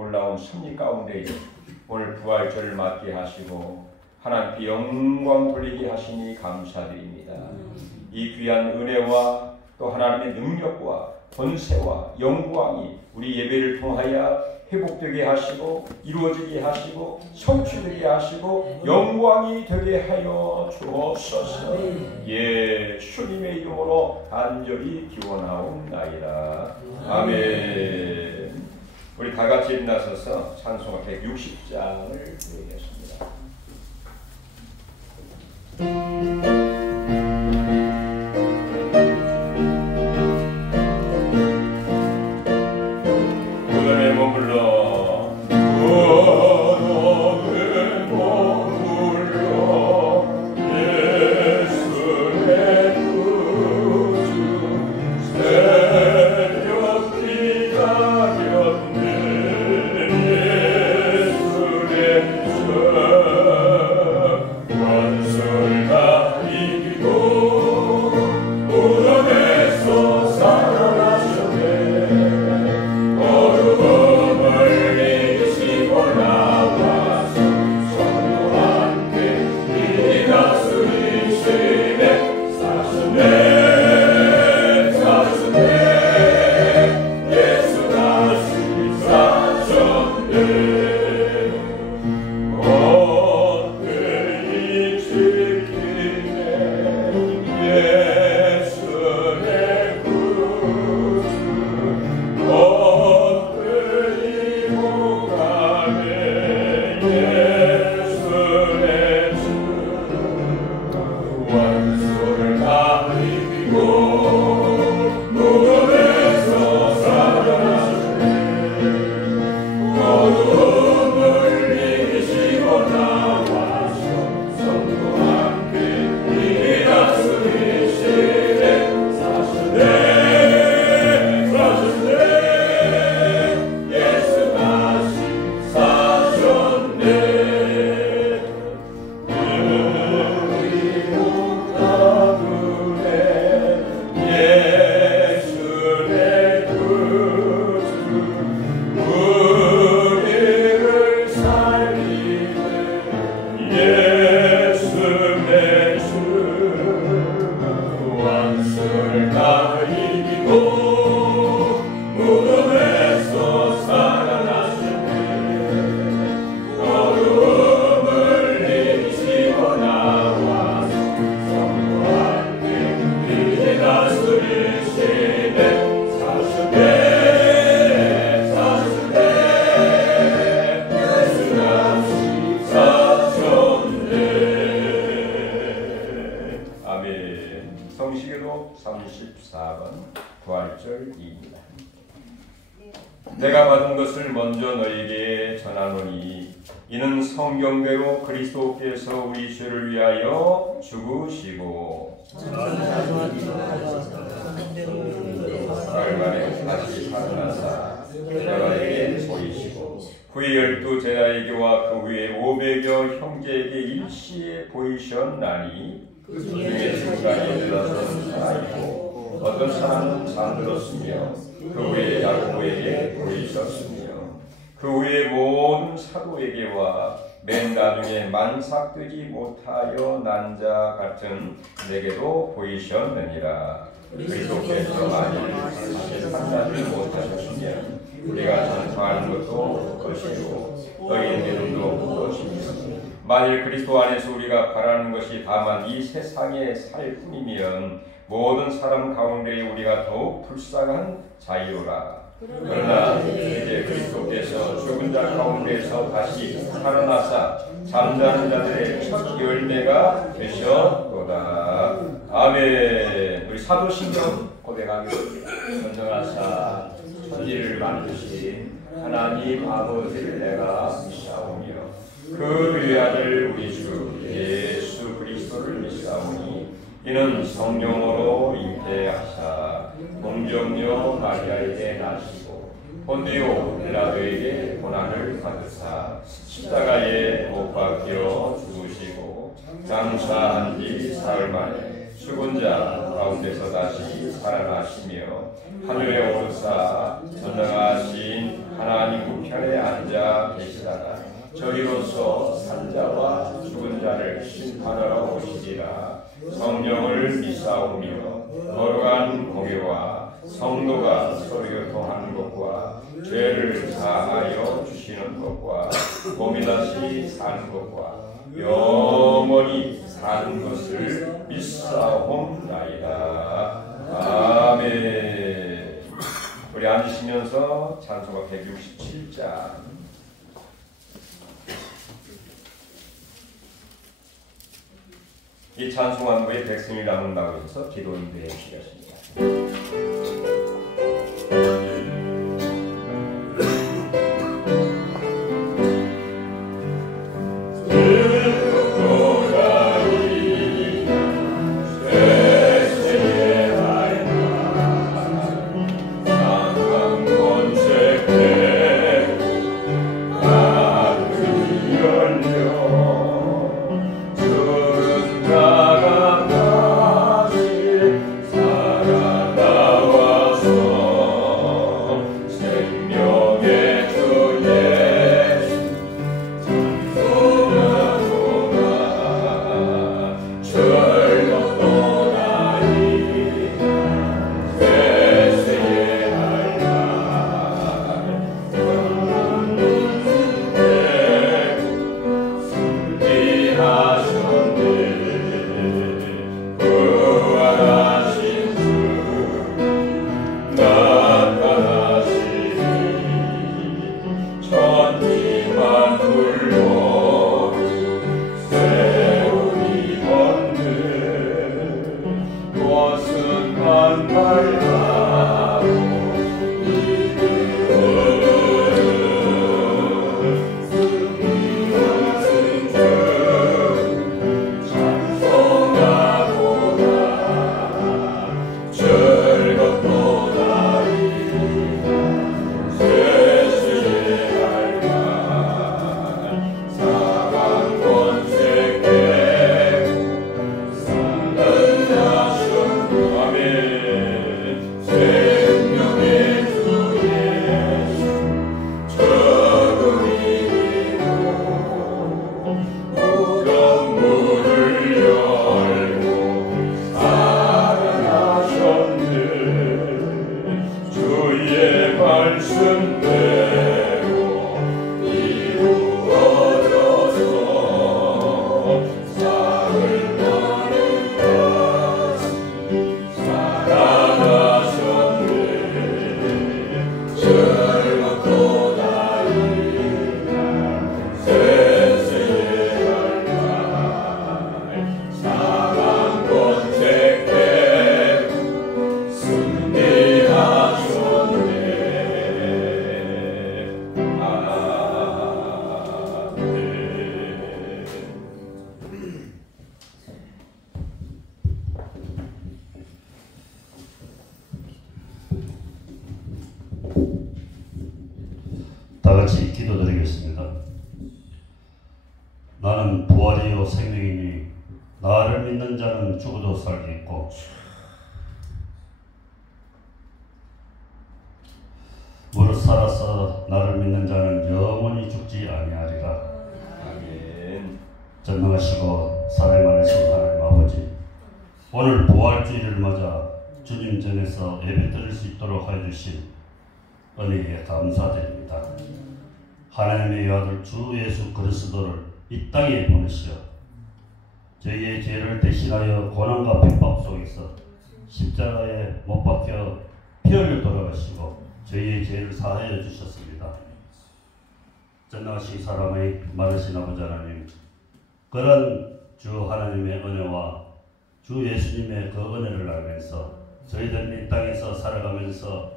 올라온 섭리 가운데 오늘 부활절을 맞게 하시고 하나님께 영광 돌리게 하시니 감사드립니다. 이 귀한 은혜와 또 하나님의 능력과 권세와 영광이 우리 예배를 통하여 회복되게 하시고 이루어지게 하시고 성취되게 하시고 영광이 되게 하여 주옵소서. 예수님의 이름으로 간절히 기원하옵나이다. 아멘. 우리 다 같이 일어나서서 찬송가 160장을 부르겠습니다. 무덤에 머물러 성시계로 34번 부활절입니다. 내가 받은 것을 먼저 너희에게 전하노니 이는 성경대로 그리스도께서 우리 죄를 위하여 죽으시고 사흘 만에 다시 살아나사 제자에게 보이시고 후에 12 제자에게와 그 후에 500여 형제에게 일시에 보이셨나니 그 중에 중간에 들어서는 살아있고 어떤 사람은 잠들었으며 그 후에 야고보에게 보이셨으며 그 후에 모든 사도에게와 맨 나중에 만삭되지 못하여 난 자 같은 내게도 보이셨느니라. 그리스도께서 만일 다시 살아나지 못하셨으면 우리가 전파하는 것도 것이고 너희의 믿음도 것이며 만일 그리스도 안에서 우리가 바라는 것이 다만 이 세상에 살 뿐이면 모든 사람 가운데 우리가 더욱 불쌍한 자유라. 그러나 이제 그리스도께서 죽은 자 가운데서 다시 살아나사 잠자는 자들의 첫 열매가 되셨도다. 아멘. 우리 사도신경 고백하겠습니다. 전능하사 천지를 만드신 하나님 아버지를 내가 믿사오며 그 외아들 우리 주 예수 그리스도를 믿사오니 이는 성령으로 잉태하사 동정녀 마리아에게 나시고 본디오 빌라도에게 고난을 받으사 십자가에 못 박혀 죽으시고 장사한 지 사흘 만에 죽은 자 가운데서 다시 살아나시며 하늘에 오르사 전능하신 하나님 우편에 앉아 계시다가 저희로서 산자와 죽은 자를 심판하러 오시리라. 성령을 믿사오며 거룩한 공예와 성도가 서로 교통하는 것과 죄를 사하여 주시는 것과 몸이 다시 사는 것과 영원히 사는 것을 믿사옵나이다. 아멘. 우리 앉으시면서 찬송가 167장 이 찬송한 후에 백성이 나눈다고 해서 기도 인도해 주시겠습니다. 다같이 기도드리겠습니다. 나는 부활이요 생명이니 나를 믿는 자는 죽어도 살겠고 무릇 살아서 나를 믿는 자는 영원히 죽지 아니하리라. 아멘. 전능하시고 사랑 많으신 하나님 아버지, 오늘 부활주의를 맞아 주님 전에서 예배드릴 수 있도록 하여 주신 은혜에 감사드립니다. 하나님의 아들 주 예수 그리스도를 이 땅에 보내시어 저희의 죄를 대신하여 고난과 핍박 속에서 십자가에 못 박혀 피 흘려 돌아가시고 저희의 죄를 사하여 주셨습니다. 전능하신 사람의 많으신 아버지 하나님, 그런 주 하나님의 은혜와 주 예수님의 그 은혜를 알면서 저희들은 이 땅에서 살아가면서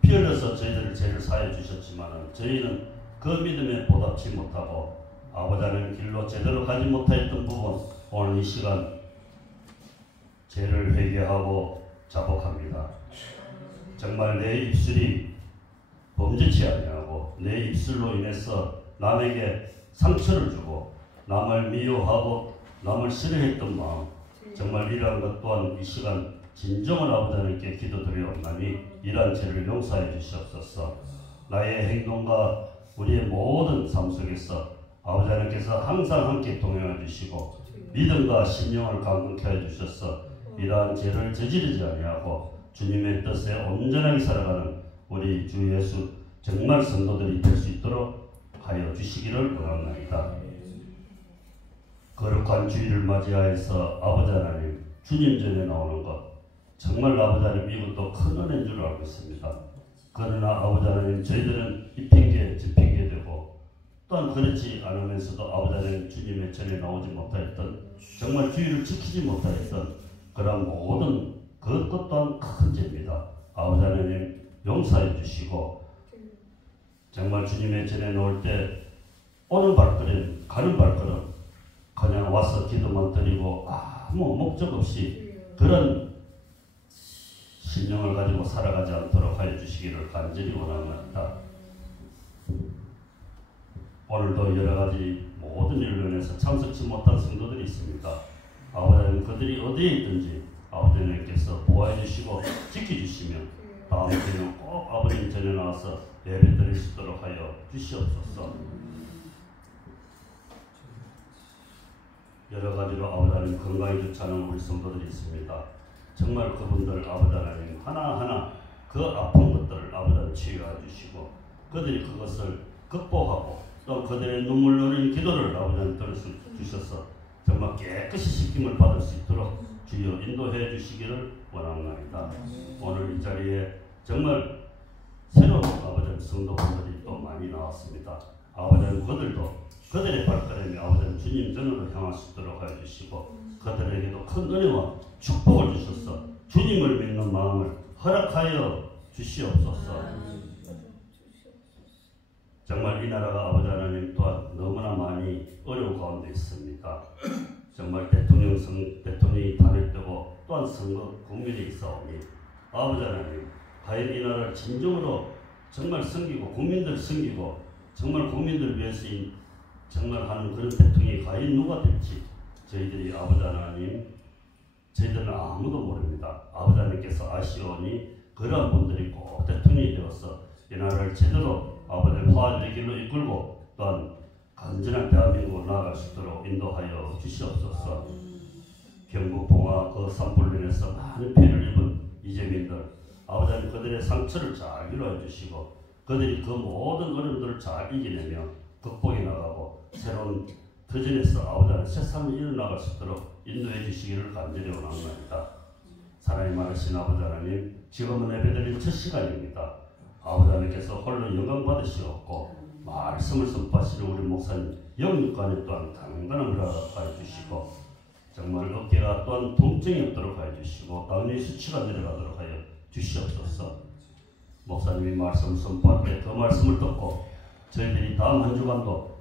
피 흘려서 저희들을 죄를 사해 주셨지만 저희는 그 믿음에 보답치 못하고 아버지 하나님 길로 제대로 가지 못하였던 부분, 오늘 이 시간 죄를 회개하고 자복합니다. 정말 내 입술이 범죄치 아니하고 내 입술로 인해서 남에게 상처를 주고 남을 미워하고 남을 싫어했던 마음, 정말 이러한 것 또한 이 시간 진정한 아버지 하나님께 기도드리옵나니 이러한 죄를 용서해 주시옵소서. 나의 행동과 우리의 모든 삶 속에서 아버지 하나님께서 항상 함께 동행해 주시고 믿음과 신령을 강건케 해 주셔서 이러한 죄를 저지르지 아니하고 주님의 뜻에 온전하게 살아가는 우리 주 예수 정말 성도들이 될 수 있도록 하여 주시기를 원합니다. 거룩한 주일을 맞이하여서 아버지 하나님 주님 전에 나오는 것 정말 아버지 하나님 이것도 큰 은혜인 줄 알고 있습니다. 그러나 아버지 하나님 저희들은 이 핑계 저 핑계 되고 또한 그렇지 않으면서도 아버지 하나님 주님의 전에 나오지 못하였던 정말 주의를 지키지 못하였던 그런 모든 그것 또한 큰 죄입니다. 아버지 하나님 용서해 주시고 정말 주님의 전에 나올 때 오는 발걸음 가는 발걸음 그냥 와서 기도만 드리고 아무 목적 없이 그런 신령을 가지고 살아가지 않도록 하여 주시기를 간절히 원합니다. 오늘도 여러 가지 모든 일로 인해서 참석치 못한 성도들이 있습니다. 아버지 하나님 그들이 어디에 있든지 아버지 하나님께서 보호해 주시고 지켜주시면 다음 주에는 꼭 아버님 전에 나와서 예배 드릴 수 있도록 하여 주시옵소서. 여러 가지로 아버지 하나님 건강에 좋지 않은 우리 성도들이 있습니다. 정말 그분들 아버지 하나님 하나하나 그 아픈 것들을 아버지 하나님 치유해 주시고 그들이 그것을 극복하고 또 그들의 눈물 흘린 기도를 아버지 하나님 들어주셔서 정말 깨끗이 씻김을 받을 수 있도록 주여 인도해 주시기를 원합니다. 오늘 이 자리에 정말 새로운 아버지 하나님 성도분들이 또 많이 나왔습니다. 아버지 하나님 그들도 그들의 발걸음이 아버지 하나님 주님 전으로 향할 수 있도록 하여 주시고 그들에게도 큰 은혜와 축복을 주셔서 주님을 믿는 마음을 허락하여 주시옵소서. 정말 이 나라가 아버지 하나님 또한 너무나 많이 어려운 가운데 있습니다. 정말 대통령이 탄핵되고 또한 선거 국민이 있사오니 아버지 하나님 과연 이 나라를 진정으로 정말 섬기고 국민들 섬기고 정말 국민들 위해서 정말 하는 그런 대통령이 과연 누가 될지 저희들이 아버지 하나님 저희들은 아무도 모릅니다. 아버지 하나님께서 아시오니 그러한 분들이 꼭 대통령이 되어서 이 나라를 제대로 아버지 화합의 길로 이끌고 또한 건전한 대한민국으로 나아갈 수 있도록 인도하여 주시옵소서. 경북 봉화 그 산불로 인해서 많은 피해를 입은 이재민들 아버지 하나님 그들의 상처를 잘 위로해 주시고 그들이 그 모든 어려움들을 잘 이겨내며 극복해 나가고 새로운 터전에서 아버지 하나님 세상을 일어나갈 수 있도록 인도해 주시기를 간절히 원합니다. 사랑이 많으신 아버지 하나님 지금은 예배드리는 첫 시간입니다. 아버지 하나님께서 홀로 영광 받으시옵고 말씀을 선포하시는 우리 목사님 영육간에 또한 강건한 허락하여 주시고 정말 어깨가 또한 통증이 없도록 하여 주시고 당뇨의 수치가 내려가도록 하여 주시옵소서. 목사님이 말씀 선포할 때 그 말씀을 듣고 저희들이 다음 한 주간도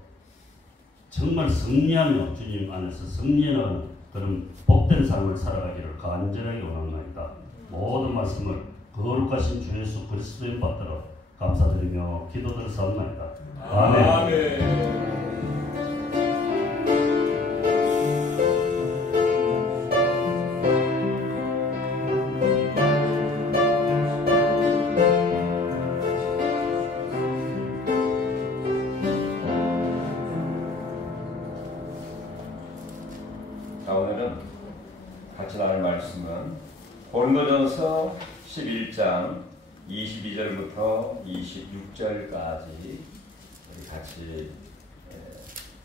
정말 승리하며 주님 안에서 승리하는 그런 복된 삶을 살아가기를 간절하게 원합니다. 모든 말씀을 거룩하신 주 예수 그리스도의 받들어 감사드리며 기도드렸사옵나이다. 아멘. 아멘. 같이 나눌 말씀은 고린도전서 11장 22절부터 26절까지 우리 같이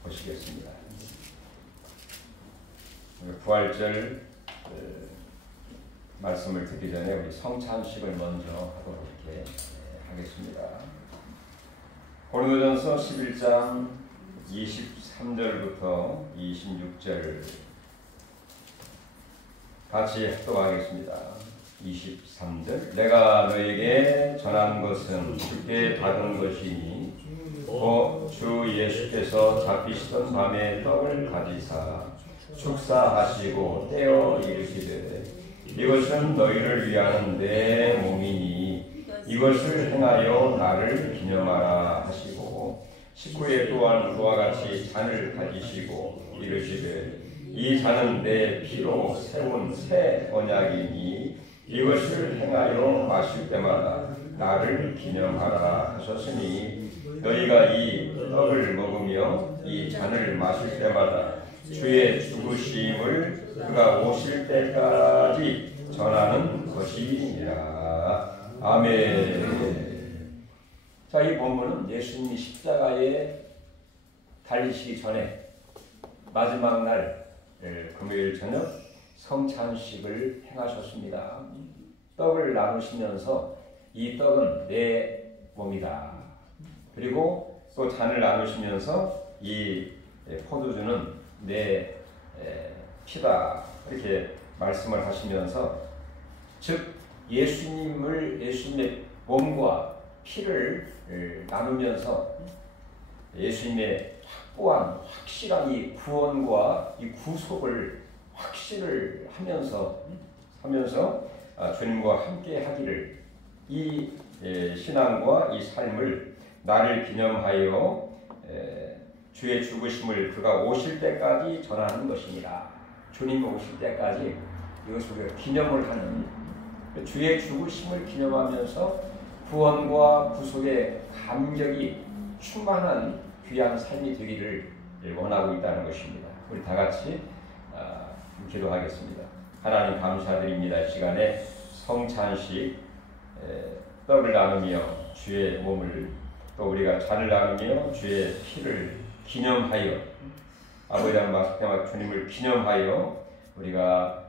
보시겠습니다. 부활절 말씀을 듣기 전에 우리 성찬식을 먼저 하도록 이렇게 하겠습니다. 고린도전서 11장 23절부터 26절 같이 합독하겠습니다. 23절 내가 너에게 전한 것은 주께 받은 것이니 곧 주 예수께서 잡히시던 밤에 떡을 가지사 축사하시고 떼어 이르시되 이것은 너희를 위하는 내 몸이니 이것을 행하여 나를 기념하라 하시고 식후에 또한 그와 같이 잔을 가지시고 이르시되 이 잔은 내 피로 세운 새 언약이니 이것을 행하여 마실 때마다 나를 기념하라 하셨으니 너희가 이 떡을 먹으며 이 잔을 마실 때마다 주의 죽으심을 그가 오실 때까지 전하는 것이니라. 아멘. 자, 이 본문은 예수님이 십자가에 달리시기 전에 마지막 날 금요일 저녁 성찬식을 행하셨습니다. 떡을 나누시면서 이 떡은 내 몸이다. 그리고 또 잔을 나누시면서 이 포도주는 내 피다. 이렇게 말씀을 하시면서 즉 예수님의 몸과 피를 나누면서 예수님의 확고한 확실한 이 구원과 이 구속을 확신을 하면서 주님과 함께 하기를 이 신앙과 이 삶을 나를 기념하여 주의 죽으심을 그가 오실 때까지 전하는 것입니다. 주님이 오실 때까지 이것을 기념을 하는 주의 죽으심을 기념하면서 구원과 구속의 감격이 충만한 귀한 삶이 되기를 원하고 있다는 것입니다. 우리 다 같이 기도하겠습니다. 하나님 감사드립니다. 이 시간에 성찬식 떡을 나누며 주의 몸을 또 우리가 잔을 나누며 주의 피를 기념하여 아버지랑 마스테마 주님을 기념하여 우리가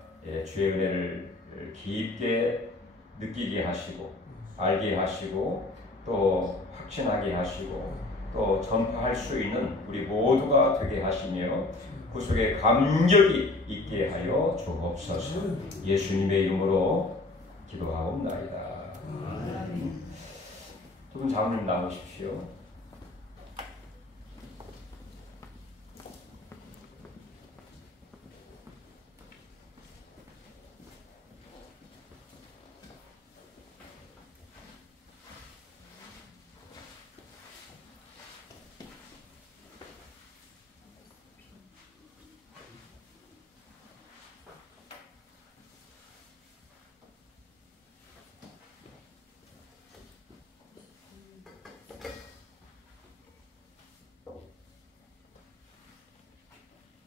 주의 은혜를 깊게 느끼게 하시고 알게 하시고 또 확신하게 하시고 또 전파할 수 있는 우리 모두가 되게 하시며 구속의 감격이 있게 하여 주옵소서. 예수님의 이름으로 기도하옵나이다. 두 분 장로님 나오십시오.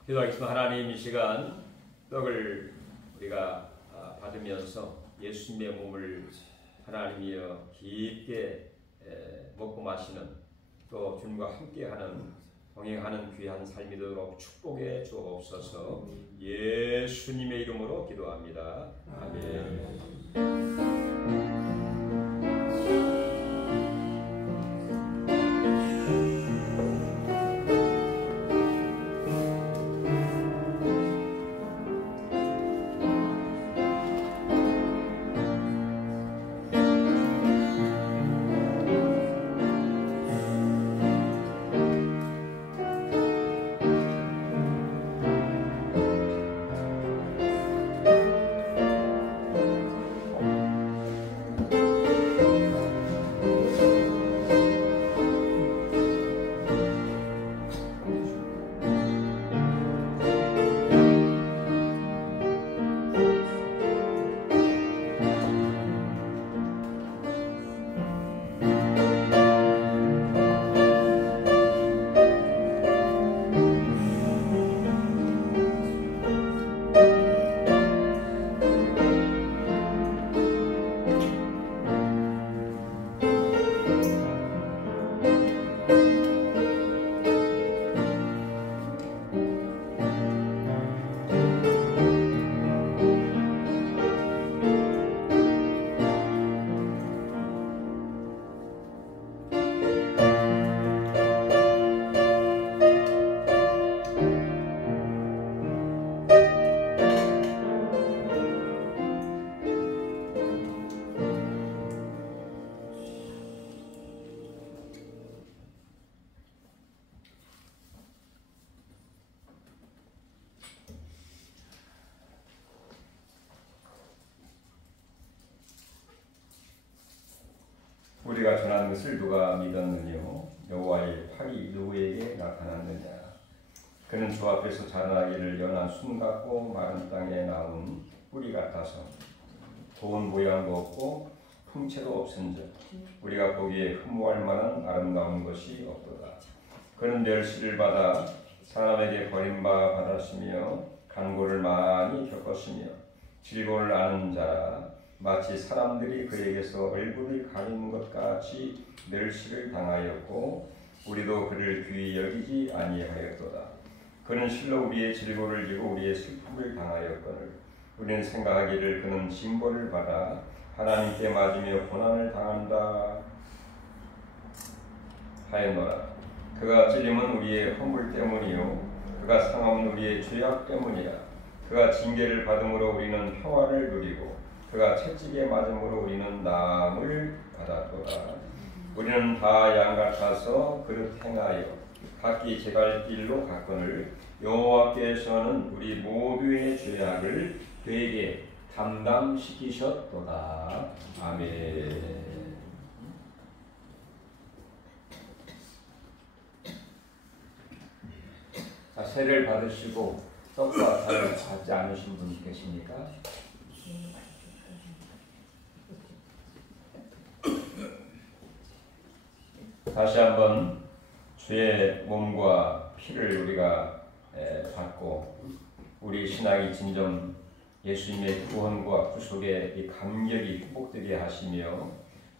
기도하겠습니다. 하나님, 이 시간 떡을 우리가 받으면서 예수님의 몸을 하나님이여 깊게 먹고 마시는 또 주님과 함께하는 동행하는 귀한 삶이 되도록 축복해 주옵소서. 예수님의 이름으로 기도합니다. 아멘. 우리가 전한 것을 누가 믿었느뇨? 여호와의 팔이 누구에게 나타났느냐? 그는 주 앞에서 자라나기를 연한 순 같고 마른 땅에 나온 뿌리 같아서 좋은 모양도 없고 형체도 없은즉 우리가 보기에 흠모할 만한 아름다운 것이 없도다. 그는 멸시를 받아 사람에게 버림받았으며 간고를 많이 겪었으며 질고를 아는 자라 마치 사람들이 그에게서 얼굴을 가리는 것 같이 멸시를 당하였고 우리도 그를 귀히 여기지 아니하였도다. 그는 실로 우리의 질고를 지고 우리의 슬픔을 당하였거늘 우리는 생각하기를 그는 징벌을 받아 하나님께 맞으며 고난을 당한다 하였노라. 그가 찔림은 우리의 허물 때문이요 그가 상함은 우리의 죄악 때문이라. 그가 징계를 받음으로 우리는 평화를 누리고 그가 채찍에 맞음으로 우리는 나음을 받았도다. 우리는 다 양 같아서 그릇 행하여 각기 제갈 길로 갔거늘 여호와께서는 우리 모두의 죄악을 그에게 담당시키셨도다. 아멘. 자, 세례를 받으시고 떡과 잔을 받지 않으신 분 계십니까? 다시 한번 주의 몸과 피를 우리가 받고 우리 신앙이 진정 예수님의 구원과 구속의 이 감격이 회복되게 하시며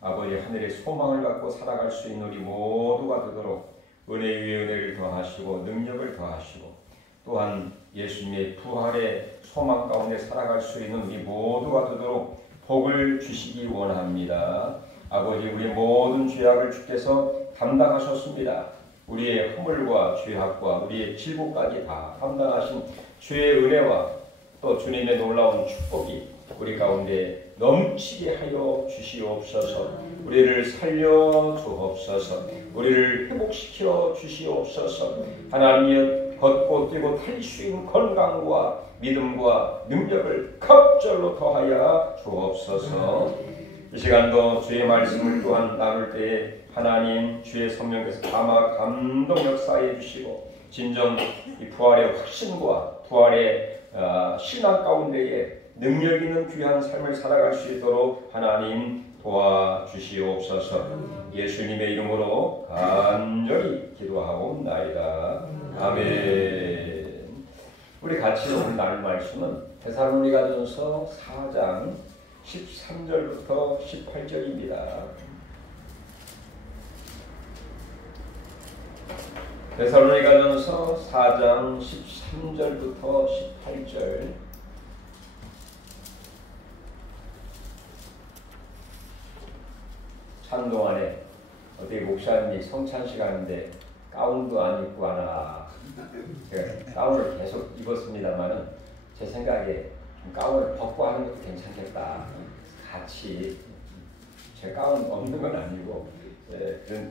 아버지 하늘의 소망을 갖고 살아갈 수 있는 우리 모두가 되도록 은혜 위에 은혜를 더하시고 능력을 더하시고 또한 예수님의 부활의 소망 가운데 살아갈 수 있는 우리 모두가 되도록 복을 주시기 원합니다. 아버지 우리의 모든 죄악을 주께서 담당하셨습니다. 우리의 허물과 죄악과 우리의 질고까지 다 담당하신 주의 은혜와 또 주님의 놀라운 축복이 우리 가운데 넘치게 하여 주시옵소서. 우리를 살려 주옵소서. 우리를 회복시켜 주시옵소서. 하나님의 걷고 뛰고 탈 수 있는 건강과 믿음과 능력을 갑절로 더하여 주옵소서. 이 시간도 주의 말씀을 또한 나눌 때에 하나님 주의 성령께서 감화 감동 역사해 주시고 진정 이 부활의 확신과 부활의 신앙 가운데에 능력 있는 귀한 삶을 살아갈 수 있도록 하나님 도와주시옵소서. 예수님의 이름으로 간절히 기도하옵나이다. 아멘. 우리 같이 오늘 나눌 말씀은 데살로니가전서 4장 13절부터 18절입니다. 데살로니가전서 4장 13절부터 18절. 찬동안에 어떻게 목사님이 성찬 시간인데 가운도 안 입고 하나. 제가 가운을 계속 입었습니다만은 제 생각에 가운을 벗고 하는 것도 괜찮겠다. 같이 제 가운 없는 건 아니고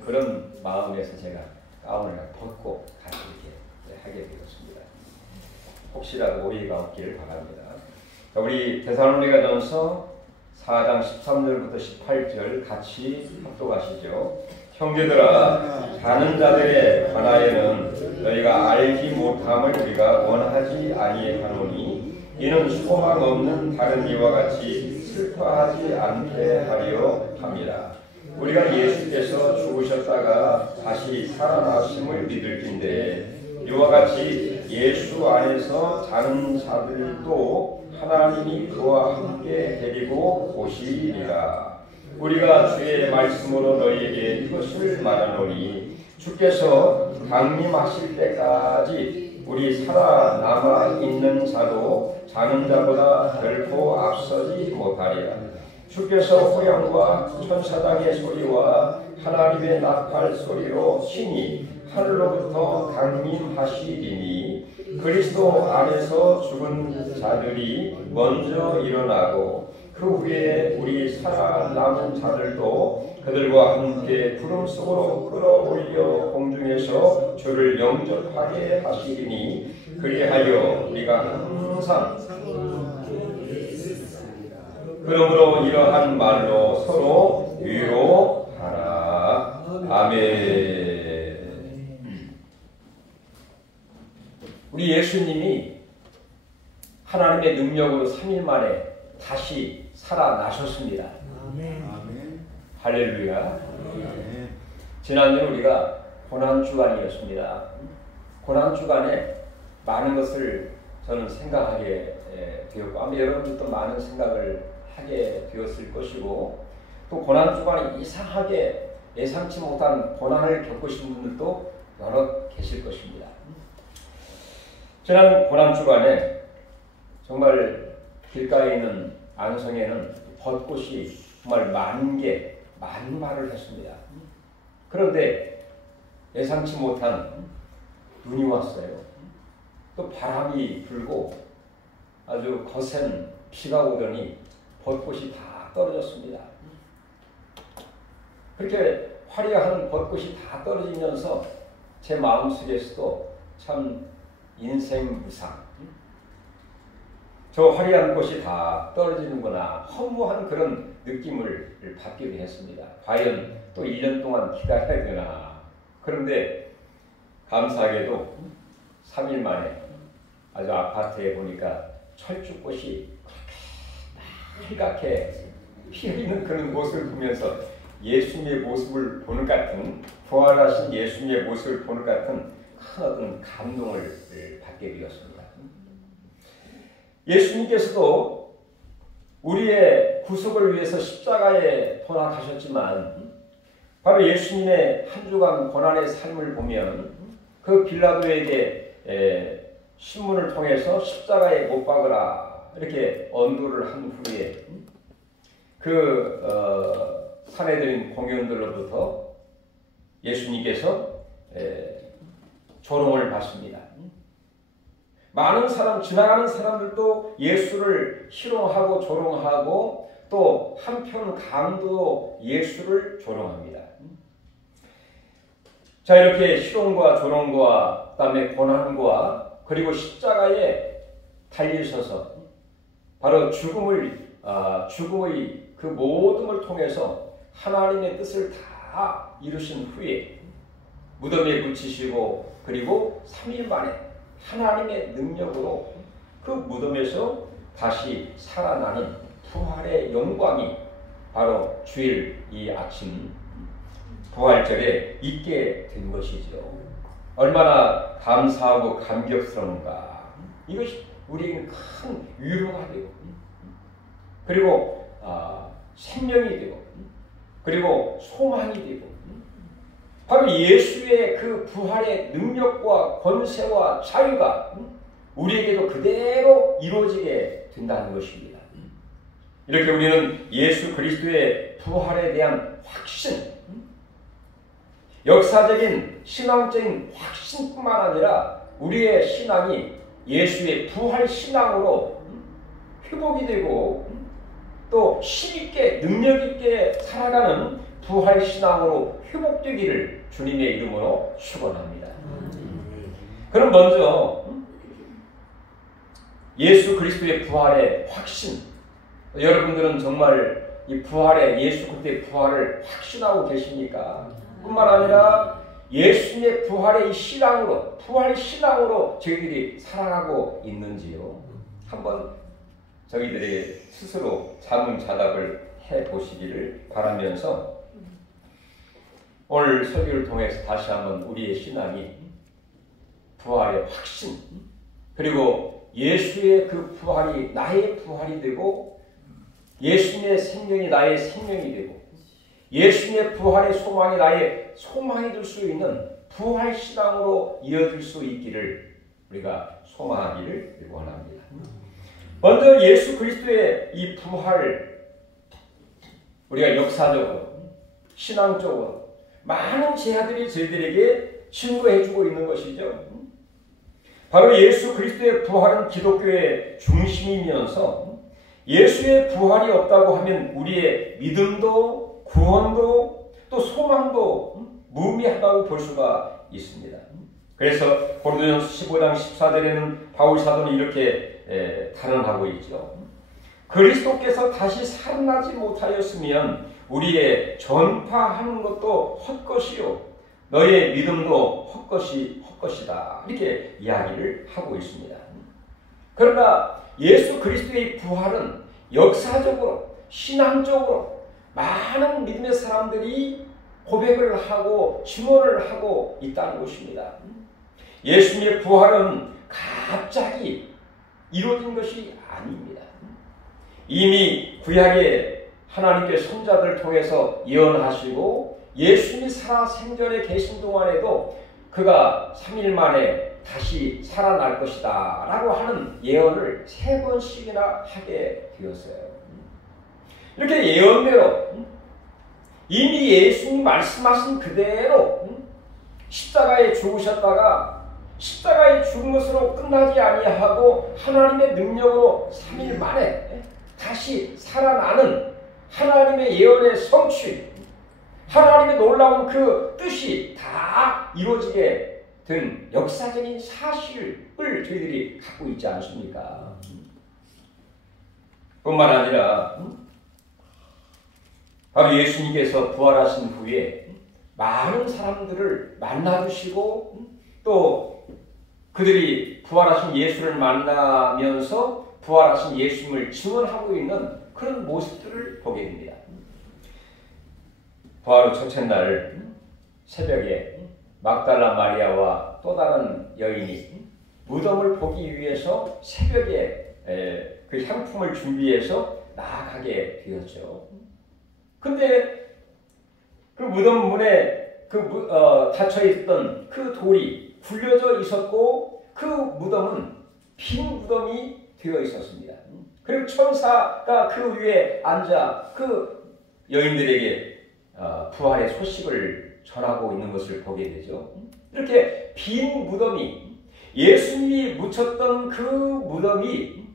그런 마음에서 제가 가운을 벗고 같이 이렇게 하게 되었습니다. 혹시라도 오해가 없기를 바랍니다. 자, 우리 데살로니가전서 4장 13절부터 18절 같이 합독하시죠. 형제들아, 자는 자들에 관하여는 너희가 알지 못함을 우리가 원하지 아니하노니 이는 소망 없는 다른 이와 같이 슬퍼하지 않게 하려 함이라. 우리가 예수께서 죽으셨다가 다시 살아나심을 믿을진대 이와 같이 예수 안에서 자는 자들도 하나님이 그와 함께 데리고 오시리라. 우리가 주의 말씀으로 너희에게 이것을 말하노니 주께서 강림하실 때까지 우리 살아남아 있는 자도 자는 자보다 결코 앞서지 못하리라. 주께서 호령과 천사장의 소리와 하나님의 나팔 소리로 신이 하늘로부터 강림하시리니 그리스도 안에서 죽은 자들이 먼저 일어나고 그 후에 우리 살아남은 자들도 그들과 함께 구름 속으로 끌어올려 공중에서 주를 영접하게 하시리니 그리하여 우리가 항상 그러므로 이러한 말로 서로 위로하라. 아멘. 우리 예수님이 하나님의 능력으로 3일 만에 다시 살아나셨습니다. 아멘. 할렐루야. 지난주 우리가 고난주간이었습니다. 고난주간에 많은 것을 저는 생각하게 되었고 아마 여러분들도 많은 생각을 하게 되었을 것이고 또 고난주간에 이상하게 예상치 못한 고난을 겪으신 분들도 여러 계실 것입니다. 지난 고난주간에 정말 길가에 있는 안성에는 벚꽃이 정말 만발을 했습니다. 그런데 예상치 못한 눈이 왔어요. 또 바람이 불고 아주 거센 비가 오더니 벚꽃이 다 떨어졌습니다. 그렇게 화려한 벚꽃이 다 떨어지면서 제 마음속에서도 참 인생무상, 저 화려한 꽃이 다 떨어지는구나 허무한 그런 느낌을 받기도 했습니다. 과연 또 1년 동안 기다려야 되나. 그런데 감사하게도 3일 만에 아주 아파트에 보니까 철쭉꽃이 빨갛게 피어있는 그런 모습을 보면서 예수님의 모습을 보는 것 같은, 부활하신 예수님의 모습을 보는 것 같은 큰 어떤 감동을 받게 되었습니다. 예수님께서도 우리의 구속을 위해서 십자가에 돌아가셨지만 바로 예수님의 한 주간 고난의 삶을 보면 그 빌라도에게 신문을 통해서 십자가에 못 박으라 이렇게 언도를 한 후에 사내들인 공연들로부터 예수님께서 조롱을 받습니다. 많은 지나가는 사람들도 예수를 희롱하고 조롱하고 또 한편 강도 예수를 조롱합니다. 자, 이렇게 희롱과 조롱과 그다음에 고난과 그리고 십자가에 달리셔서 바로 죽음의 그 모든 걸 통해서 하나님의 뜻을 다 이루신 후에 무덤에 붙이시고 그리고 3일 만에 하나님의 능력으로 그 무덤에서 다시 살아나는 부활의 영광이 바로 주일 이 아침 부활절에 있게 된 것이죠. 얼마나 감사하고 감격스러운가. 이것이 우리에게 큰 위로가 되고 그리고 생명이 되고 그리고 소망이 되고 바로 예수의 그 부활의 능력과 권세와 자유가 우리에게도 그대로 이루어지게 된다는 것입니다. 이렇게 우리는 예수 그리스도의 부활에 대한 확신, 역사적인 신앙적인 확신뿐만 아니라 우리의 신앙이 예수의 부활 신앙으로 회복이 되고 또 힘있게 능력있게 살아가는 부활 신앙으로 회복되기를 주님의 이름으로 축원합니다. 그럼 먼저 예수 그리스도의 부활의 확신, 여러분들은 정말 이 부활의 예수 그리스도의 부활을 확신하고 계십니까? 뿐만 아니라 예수님의 부활의 이 신앙으로 부활 신앙으로 저희들이 살아가고 있는지요? 한번 저희들에게 스스로 자문자답을 해보시기를 바라면서 오늘 설교를 통해서 다시 한번 우리의 신앙이 부활의 확신 그리고 예수의 그 부활이 나의 부활이 되고 예수님의 생명이 나의 생명이 되고 예수님의 부활의 소망이 나의 소망이 될 수 있는 부활 신앙으로 이어질 수 있기를 우리가 소망하기를 원합니다. 먼저 예수 그리스도의 이 부활을 우리가 역사적으로 신앙적으로 많은 제자들이 저희들에게 증거해주고 있는 것이죠. 바로 예수 그리스도의 부활은 기독교의 중심이면서 예수의 부활이 없다고 하면 우리의 믿음도 구원도 또 소망도 무의미하다고 볼 수가 있습니다. 그래서 고린도전서 15장 14절에는 바울 사도는 이렇게 단언하고 있죠. 그리스도께서 다시 살아나지 못하였으면 우리의 전파하는 것도 헛것이요 너의 믿음도 헛것이다 이렇게 이야기를 하고 있습니다. 그러나 예수 그리스도의 부활은 역사적으로 신앙적으로 많은 믿음의 사람들이 고백을 하고 증언을 하고 있다는 것입니다. 예수님의 부활은 갑자기 이루어진 것이 아닙니다. 이미 구약에 하나님께 선자들을 통해서 예언하시고 예수님이 살아 생전에 계신 동안에도 그가 3일 만에 다시 살아날 것이다 라고 하는 예언을 3번씩이나 하게 되었어요. 이렇게 예언대로 이미 예수님이 말씀하신 그대로 십자가에 죽으셨다가 십자가에 죽은 것으로 끝나지 아니하고 하나님의 능력으로 3일 만에 다시 살아나는 하나님의 예언의 성취, 하나님의 놀라운 그 뜻이 다 이루어지게 된 역사적인 사실을 저희들이 갖고 있지 않습니까? 뿐만 아니라 바로 예수님께서 부활하신 후에 많은 사람들을 만나주시고 또 그들이 부활하신 예수를 만나면서 부활하신 예수님을 증언하고 있는 그런 모습들을 보게 됩니다. 부활 후 첫째 날 새벽에 막달라 마리아와 또 다른 여인이 무덤을 보기 위해서 새벽에 그 향품을 준비해서 나아가게 되었죠. 근데 그 무덤 문에 닫혀있던 그 돌이 굴려져 있었고 그 무덤은 빈 무덤이 되어 있었습니다. 그리고 천사가 그 위에 앉아 그 여인들에게 부활의 소식을 전하고 있는 것을 보게 되죠. 이렇게 빈 무덤이 예수님이 묻혔던 그 무덤이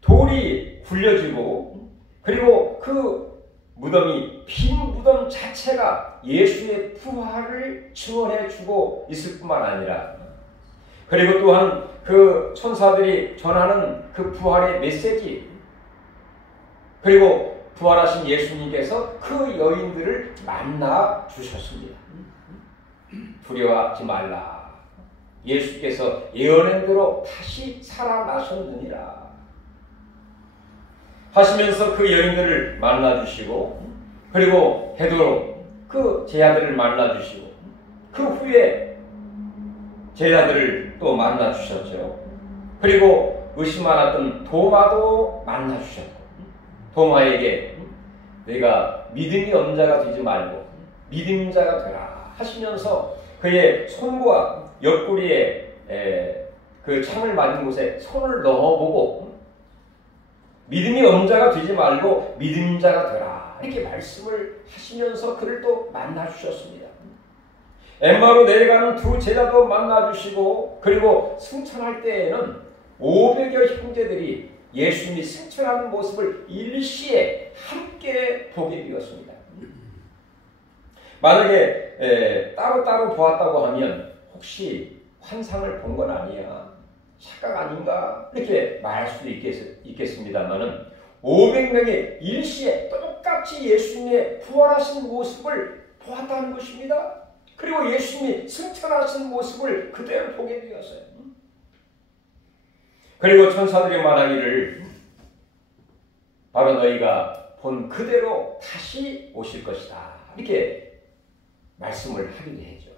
돌이 굴려지고 그리고 그 무덤이 빈 무덤 자체가 예수의 부활을 증언해주고 있을 뿐만 아니라 그리고 또한 그 천사들이 전하는 그 부활의 메시지 그리고 부활하신 예수님께서 그 여인들을 만나 주셨습니다. 두려워하지 말라. 예수께서 예언한 대로 다시 살아나셨느니라. 하시면서 그 여인들을 만나 주시고 그리고 베드로 그 제자들을 만나 주시고 그 후에 제자들을 또 만나 주셨죠. 그리고 의심 많았던 도마도 만나 주셨고 도마에게 내가 믿음이 없는 자가 되지 말고 믿음인 자가 되라 하시면서 그의 손과 옆구리에 그 창을 맞은 곳에 손을 넣어보고 믿음이 없는 자가 되지 말고 믿음인 자가 되라 이렇게 말씀을 하시면서 그를 또 만나 주셨습니다. 엠마로 내려가는 두 제자도 만나 주시고 그리고 승천할 때에는 500여 형제들이 예수님이 승천하는 모습을 일시에 함께 보게 되었습니다. 만약에 따로따로 보았다고 하면 혹시 환상을 본 건 아니야? 착각 아닌가? 이렇게 말할 수도 있겠습니다만은 500명이 일시에 똑같이 예수님의 부활하신 모습을 보았다는 것입니다. 그리고 예수님이 승천하신 모습을 그대로 보게 되었어요. 그리고 천사들이 말하기를 바로 너희가 본 그대로 다시 오실 것이다. 이렇게 말씀을 하기도 했죠.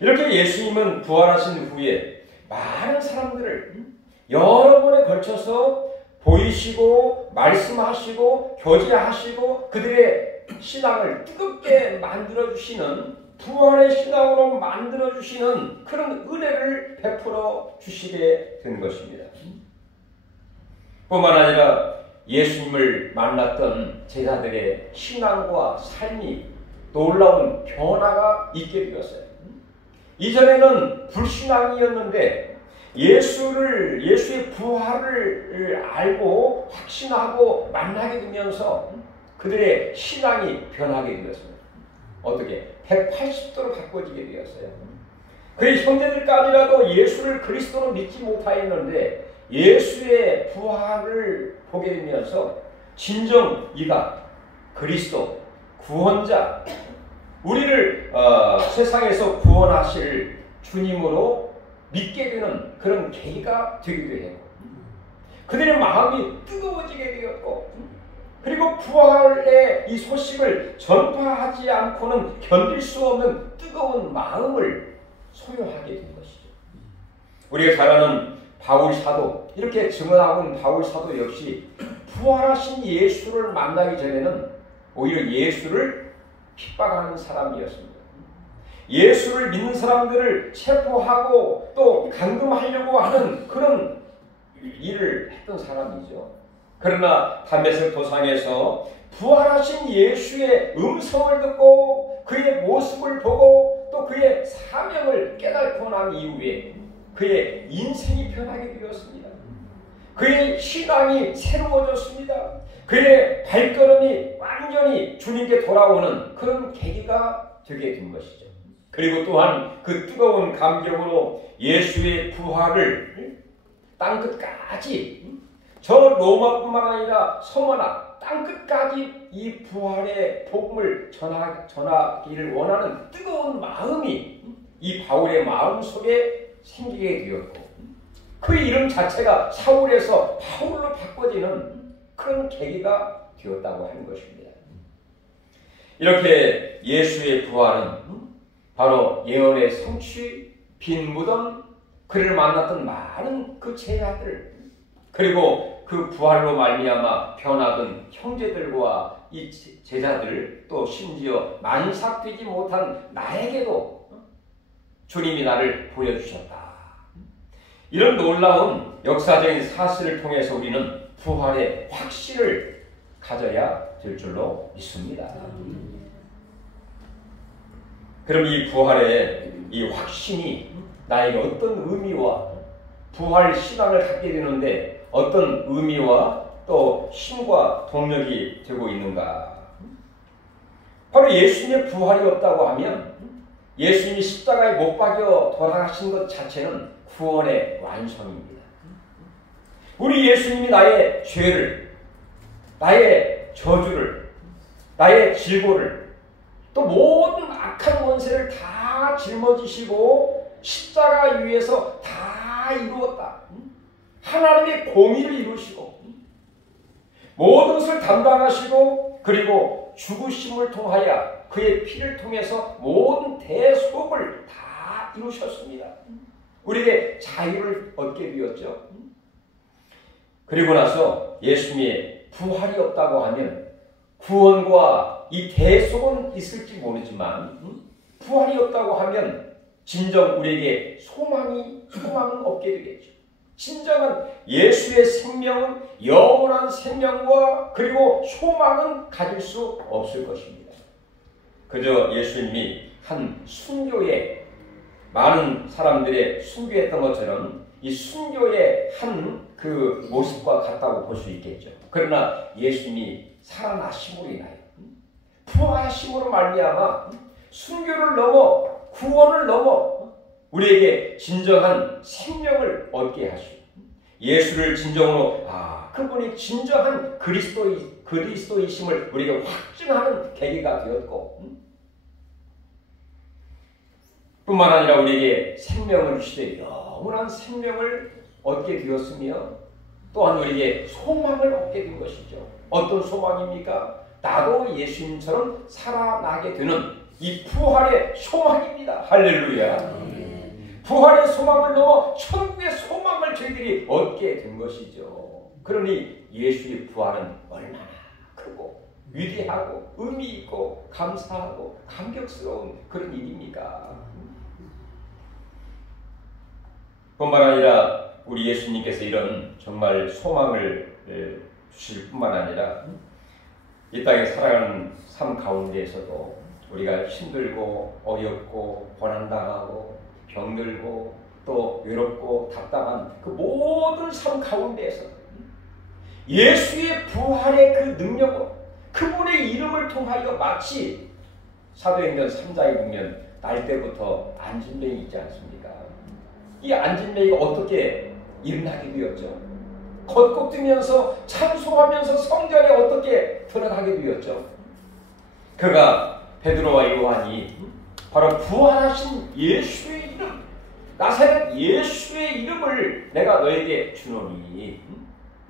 이렇게 예수님은 부활하신 후에 많은 사람들을 여러 번에 걸쳐서 보이시고 말씀하시고 교제하시고 그들의 신앙을 뜨겁게 만들어주시는 부활의 신앙으로 만들어주시는 그런 은혜를 베풀어 주시게 된 것입니다. 뿐만 아니라 예수님을 만났던 제자들의 신앙과 삶이 놀라운 변화가 있게 되었어요. 이전에는 불신앙이었는데 예수의 부활을 알고 확신하고 만나게 되면서 그들의 신앙이 변하게 되었습니다. 어떻게? 180도로 바꿔지게 되었어요. 그의 형제들까지라도 예수를 그리스도로 믿지 못하였는데 예수의 부활을 보게 되면서 진정 이가 그리스도 구원자 우리를 세상에서 구원하실 주님으로 믿게 되는 그런 계기가 되기도 해요. 그들의 마음이 뜨거워지게 되었고 그리고 부활의 이 소식을 전파하지 않고는 견딜 수 없는 뜨거운 마음을 소유하게 된 것이죠. 우리가 잘 아는 바울 사도, 이렇게 증언하고 있는 바울 사도 역시 부활하신 예수를 만나기 전에는 오히려 예수를 핍박하는 사람이었습니다. 예수를 믿는 사람들을 체포하고 또 감금하려고 하는 그런 일을 했던 사람이죠. 그러나 담메색 도상에서 부활하신 예수의 음성을 듣고 그의 모습을 보고 또 그의 사명을 깨닫고 난 이후에 그의 인생이 변하게 되었습니다. 그의 신앙이 새로워졌습니다. 그의 발걸음이 완전히 주님께 돌아오는 그런 계기가 되게 된 것이죠. 그리고 또한 그 뜨거운 감격으로 예수의 부활을 땅끝까지, 저 로마뿐만 아니라 서머나 땅끝까지 이 부활의 복음을 전하기를 원하는 뜨거운 마음이 이 바울의 마음속에 생기게 되었고, 그 이름 자체가 사울에서 바울로 바꿔지는 그런 계기가 되었다고 하는 것입니다. 이렇게 예수의 부활은 바로 예언의 성취, 빈 무덤, 그를 만났던 많은 그 제자들, 그리고 그 부활로 말미암아 변화된 형제들과 이 제자들, 또 심지어 만삭되지 못한 나에게도 주님이 나를 보여주셨다. 이런 놀라운 역사적인 사실을 통해서 우리는 부활의 확신을 가져야 될 줄로 믿습니다. 그럼 이 부활의 이 확신이 나에게 어떤 의미와 부활 신앙을 갖게 되는데 어떤 의미와 또 힘과 동력이 되고 있는가? 바로 예수님의 부활이 없다고 하면 예수님이 십자가에 못 박여 돌아가신 것 자체는 구원의 완성입니다. 우리 예수님이 나의 죄를, 나의 저주를, 나의 질고를, 또 모든 악한 원세를 다 짊어지시고 십자가 위에서 다 이루었다. 하나님의 공의를 이루시고 모든 것을 담당하시고 그리고 죽으심을 통하여 그의 피를 통해서 모든 대속을 다 이루셨습니다. 우리에게 자유를 얻게 되었죠. 그리고 나서 예수님의 부활이 없다고 하면 구원과 이 대속은 있을지 모르지만 부활이 없다고 하면 진정 우리에게 소망은 없게 되겠죠. 진정한 예수의 생명은 영원한 생명과 그리고 소망은 가질 수 없을 것입니다. 그저 예수님이 한 순교에 많은 사람들의 순교했던 것처럼 이 순교의 한 그 모습과 같다고 볼 수 있겠죠. 그러나 예수님이 살아나심으로 인하여 부활하심으로 말미암아 순교를 넘어 구원을 넘어 우리에게 진정한 생명을 얻게 하시고 예수를 진정으로 그분이 진정한 그리스도이심을 우리에게 확증하는 계기가 되었고 뿐만 아니라 우리에게 생명을 주시되 영원한 생명을 얻게 되었으며 또한 우리에게 소망을 얻게 된 것이죠. 어떤 소망입니까? 나도 예수님처럼 살아나게 되는 이 부활의 소망입니다. 할렐루야. 부활의 소망을 넘어 천국의 소망을 저희들이 얻게 된 것이죠. 그러니 예수의 부활은 얼마나 크고 위대하고 의미 있고 감사하고 감격스러운 그런 일입니까? 뿐만 아니라 우리 예수님께서 이런 정말 소망을 주실 뿐만 아니라 이 땅에 살아가는 삶 가운데에서도 우리가 힘들고 어렵고 고난당하고 병들고 또 외롭고 답답한 그 모든 삶 가운데에서 예수의 부활의 그 능력으로 그분의 이름을 통하여 마치 사도행전 3장에 보면 날 때부터 안진뱅이 있지 않습니까? 이 안진뱅이가 어떻게 일어나게 되었죠? 걷고 뛰면서 찬송하면서 성전에 어떻게 들어가게 되었죠? 그가 베드로와 요한이 바로 부활하신 예수의 이름, 나사렛 예수의 이름을 내가 너에게 주노니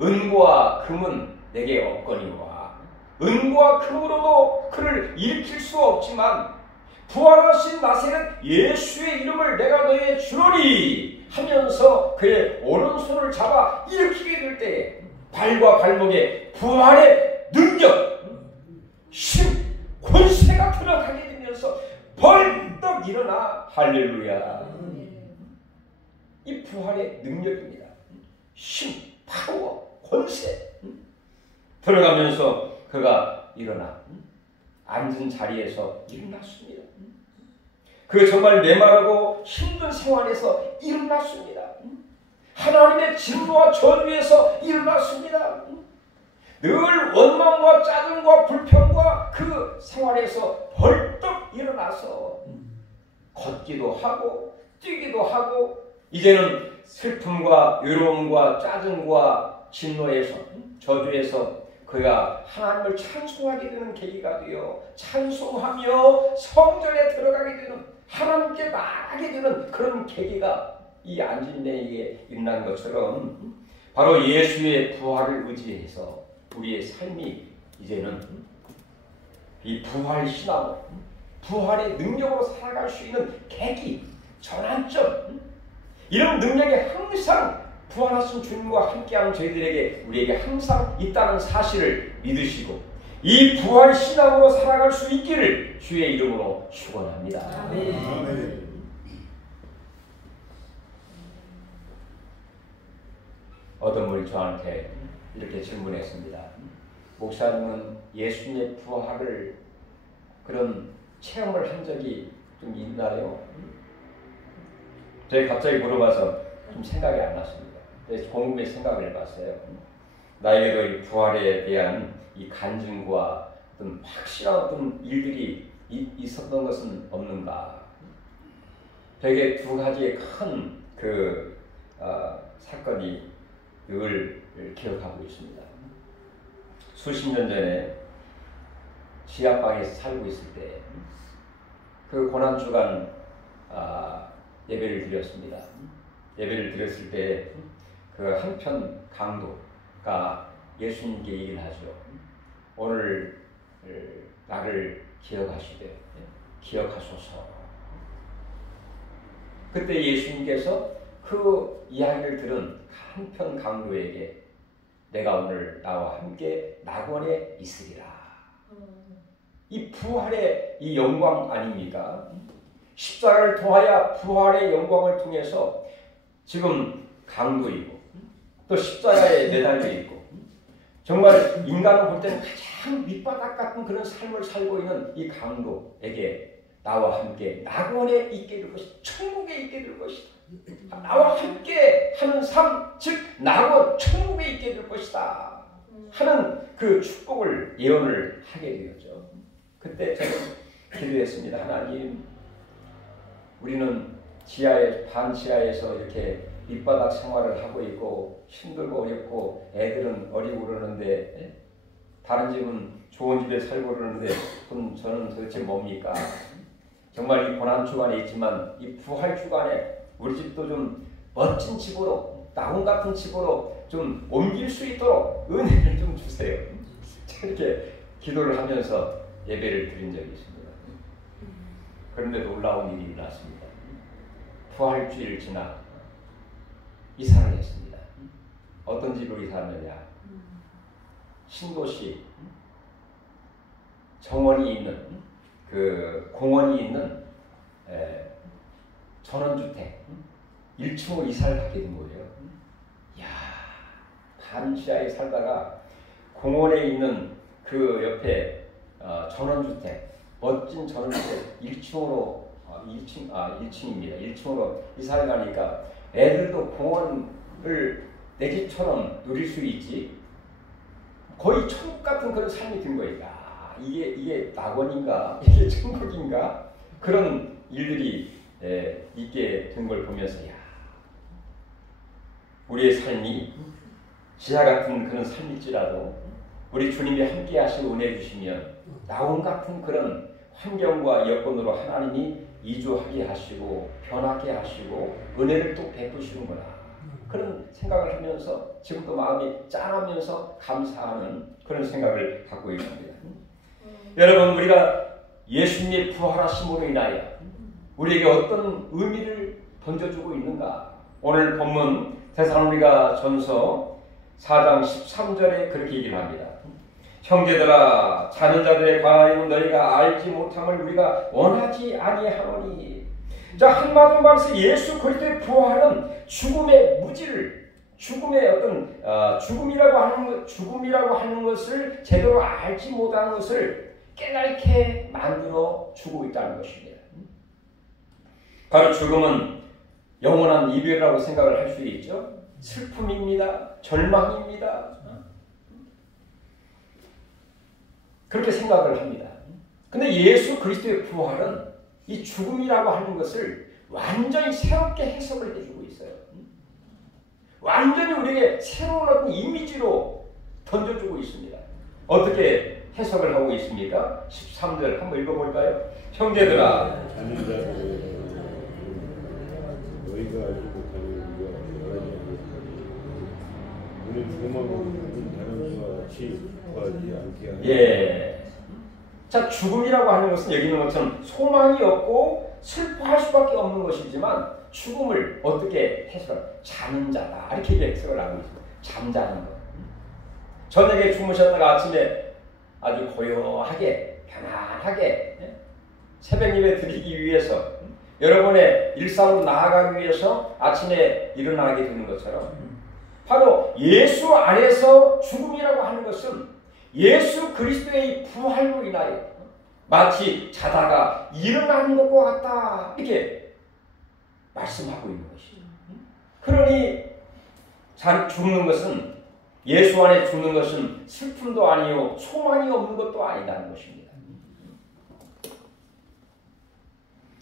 은과 금은 내게 없거니와 은과 금으로도 그를 일으킬 수 없지만 부활하신 나세는 예수의 이름을 내가 너희에 주노니 하면서 그의 오른손을 잡아 일으키게 될 때에 발과 발목에 부활의 능력, 힘, 권세가 들어가게 되면서 벌떡 일어나 할렐루야. 이 부활의 능력입니다. 힘, 파워, 권세 들어가면서 그가 일어나 앉은 자리에서 일어났습니다. 그 정말 메마르고 힘든 생활에서 일어났습니다. 하나님의 진노와 저주에서 일어났습니다. 늘 원망과 짜증과 불평과 그 생활에서 벌떡 일어나서 걷기도 하고 뛰기도 하고 이제는 슬픔과 외로움과 짜증과 진노에서 저주에서 그가 하나님을 찬송하게 되는 계기가 되어 찬송하며 성전에 들어가게 되는 하나님께 나가게 되는 그런 계기가 이 안진뱅이에게 일어난 것처럼 바로 예수의 부활을 의지해서 우리의 삶이 이제는 이 부활 신앙, 부활의 능력으로 살아갈 수 있는 계기, 전환점, 이런 능력이 항상 부활하신 주님과 함께하는 저희들에게 우리에게 항상 있다는 사실을 믿으시고 이 부활 신앙으로 살아갈 수 있기를 주의 이름으로 축원합니다. 아멘. 어떤 분이 저한테 이렇게 질문했습니다. 목사님은 예수님의 부활을 그런 체험을 한 적이 좀 있나요? 저희 갑자기 물어봐서 좀 생각이 안 났습니다. 곰곰이 생각을 해봤어요. 나에게도 이 부활에 대한 이 간증과 어떤 확실한 어떤 일들이 있었던 것은 없는가? 되게 두 가지의 큰 사건이 늘 기억하고 있습니다. 수십 년 전에 지하방에서 살고 있을 때 그 고난주간 예배를 드렸습니다. 예배를 드렸을 때 그 한편 강도가 예수님께 얘기를 하죠. 오늘 나를 기억하시되 기억하소서. 그때 예수님께서 그 이야기를 들은 한편 강도에게 내가 오늘 나와 함께 낙원에 있으리라. 이 부활의 이 영광 아닙니까? 십자가를 통하여 부활의 영광을 통해서 지금 강도이고 또 십자가에 매달려 있고 정말 인간을 볼 때는 가장 밑바닥 같은 그런 삶을 살고 있는 이 강도에게 나와 함께 낙원에 있게 될 것이다. 천국에 있게 될 것이다. 나와 함께 하는 삶, 즉 낙원, 천국에 있게 될 것이다 하는 그 축복을 예언을 하게 되었죠. 그때 저는 기도했습니다. 하나님, 우리는 반지하에서 이렇게 밑바닥 생활을 하고 있고 힘들고 어렵고 애들은 어리고 그러는데 다른 집은 좋은 집에 살고 그러는데 저는 도대체 뭡니까? 정말 이 고난 주간에 있지만 이 부활 주간에 우리 집도 좀 멋진 집으로 낙원 같은 집으로 좀 옮길 수 있도록 은혜를 좀 주세요. 이렇게 기도를 하면서 예배를 드린 적이 있습니다. 그런데 놀라운 일이 일어났습니다. 부활주일 지나 이사를 했습니다. 어떤 집으로 이사하느냐? 신도시 정원이 있는 그 공원이 있는 전원주택 1층으로 이사를 가게 된 거예요. 이야, 반지하에 살다가 공원에 있는 그 옆에 전원주택, 멋진 전원주택 1층으로 1층입니다. 1층으로 이사를 가니까 애들도 공원을 내 집처럼 누릴 수 있지. 거의 천국 같은 그런 삶이 든 거예요. 야, 이게 낙원인가? 이게 천국인가? 그런 일들이 있게 된 걸 보면서 야, 우리의 삶이 지하 같은 그런 삶일지라도 우리 주님이 함께 하시고 은혜 주시면 낙원 같은 그런 환경과 여건으로 하나님이 이주하게 하시고 변하게 하시고 은혜를 또 베푸시는구나. 그런 생각을 하면서 지금도 마음이 짠하면서 감사하는 그런 생각을 갖고 있습니다. 여러분, 우리가 예수님의 부활하심으로 인하여 우리에게 어떤 의미를 던져주고 있는가? 오늘 본문 데살로니가 전서 4장 13절에 그렇게 얘기를 합니다. 형제들아, 자는 자들에 관하여는 너희가 알지 못함을 우리가 원하지 아니하노니. 자, 한마디로 말해서 예수 그리스도의 부활은 죽음의 무지를, 죽음의 어떤 죽음이라고 하는 것을 제대로 알지 못하는 것을 깨닫게 만들어 주고 있다는 것입니다. 바로 죽음은 영원한 이별이라고 생각을 할 수 있죠. 슬픔입니다. 절망입니다. 그렇게 생각을 합니다. 근데 예수 그리스도의 부활은 이 죽음이라고 하는 것을 완전히 새롭게 해석을 해주고 있어요. 완전히 우리에게 새로운 어떤 이미지로 던져주고 있습니다. 어떻게 해석을 하고 있습니까? 13절 한번 읽어볼까요? 형제들아, 너희가 알지 못하는 우리가 원하지 아니하노니 우리는 죽음하고 다른 자와 같이 구하지 않게 하여. 예. 자, 죽음이라고 하는 것은 여기 있는 것처럼 소망이 없고 슬퍼할 수밖에 없는 것이지만 죽음을 어떻게 해석을? 자는 자다, 이렇게 해석을 하고 있습니다. 잠자는 것. 저녁에 주무셨다가 아침에 아주 고요하게 편안하게 새벽 예배 드리기 위해서 여러분의 일상으로 나아가기 위해서 아침에 일어나게 되는 것처럼 바로 예수 안에서 죽음이라고 하는 것은 예수 그리스도의 부활로 인하여 마치 자다가 일어나는 것과 같다, 이렇게 말씀하고 있는 것이죠. 그러니 죽는 것은, 예수 안에 죽는 것은 슬픔도 아니요 소망이 없는 것도 아니라는 것입니다.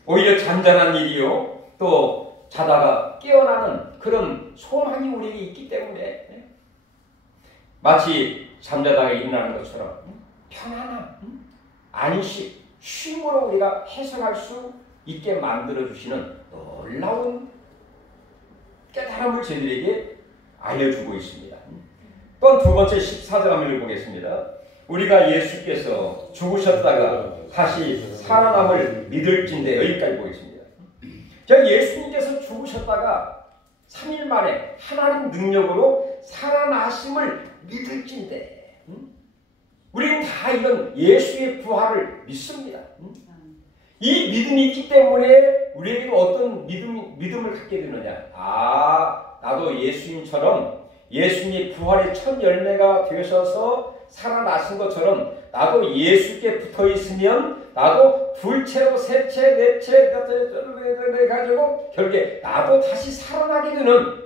오히려 잔잔한 일이요 또 자다가 깨어나는 그런 소망이 우리에게 있기 때문에 마치 잠자다가 일어나는 것처럼 편안함, 안식, 쉼으로 우리가 해석할 수 있게 만들어주시는 놀라운 깨달음을 저희들에게 알려주고 있습니다. 또 두 번째 14절 한번 읽어보겠습니다. 우리가 예수께서 죽으셨다가 다시 살아남을 믿을진대, 여기까지 보겠습니다. 자, 예수님께서 죽으셨다가 3일 만에 하나님 능력으로 살아나심을 믿을진대. 우리는 다 이런 예수의 부활을 믿습니다. 이 믿음이 있기 때문에 우리에게도 어떤 믿음을 갖게 되느냐. 아, 나도 예수님처럼 예수님이 부활의 첫 열매가 되셔서 살아나신 것처럼 나도 예수께 붙어 있으면 나도 둘째로 셋째 넷째 가지고 결국에 나도 다시 살아나게 되는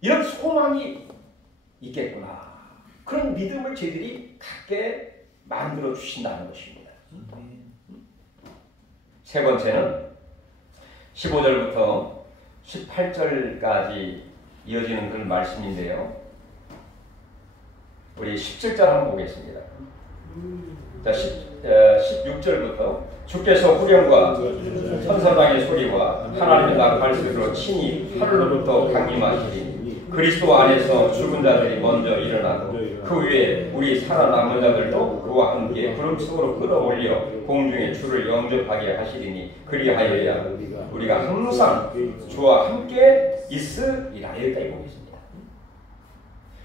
이런 소망이 있겠구나. 그런 믿음을 저희들이 갖게 만들어 주신다는 것입니다. 세 번째는 15절부터 18절까지 이어지는 그런 말씀인데요. 우리 17절 한번 보겠습니다. 자, 16절부터 주께서 후령과 천사장의 소리와 하나님의 나팔 소리로 친히 하늘로부터 강림하시니 그리스도 안에서 죽은 자들이 먼저 일어나고 그 위에 우리 살아남은 자들도 그와 함께 구름 속으로 끌어올려 공중에 주를 영접하게 하시리니 그리하여야 우리가 항상 주와 함께 있으리라. 여기까지 보겠습니다.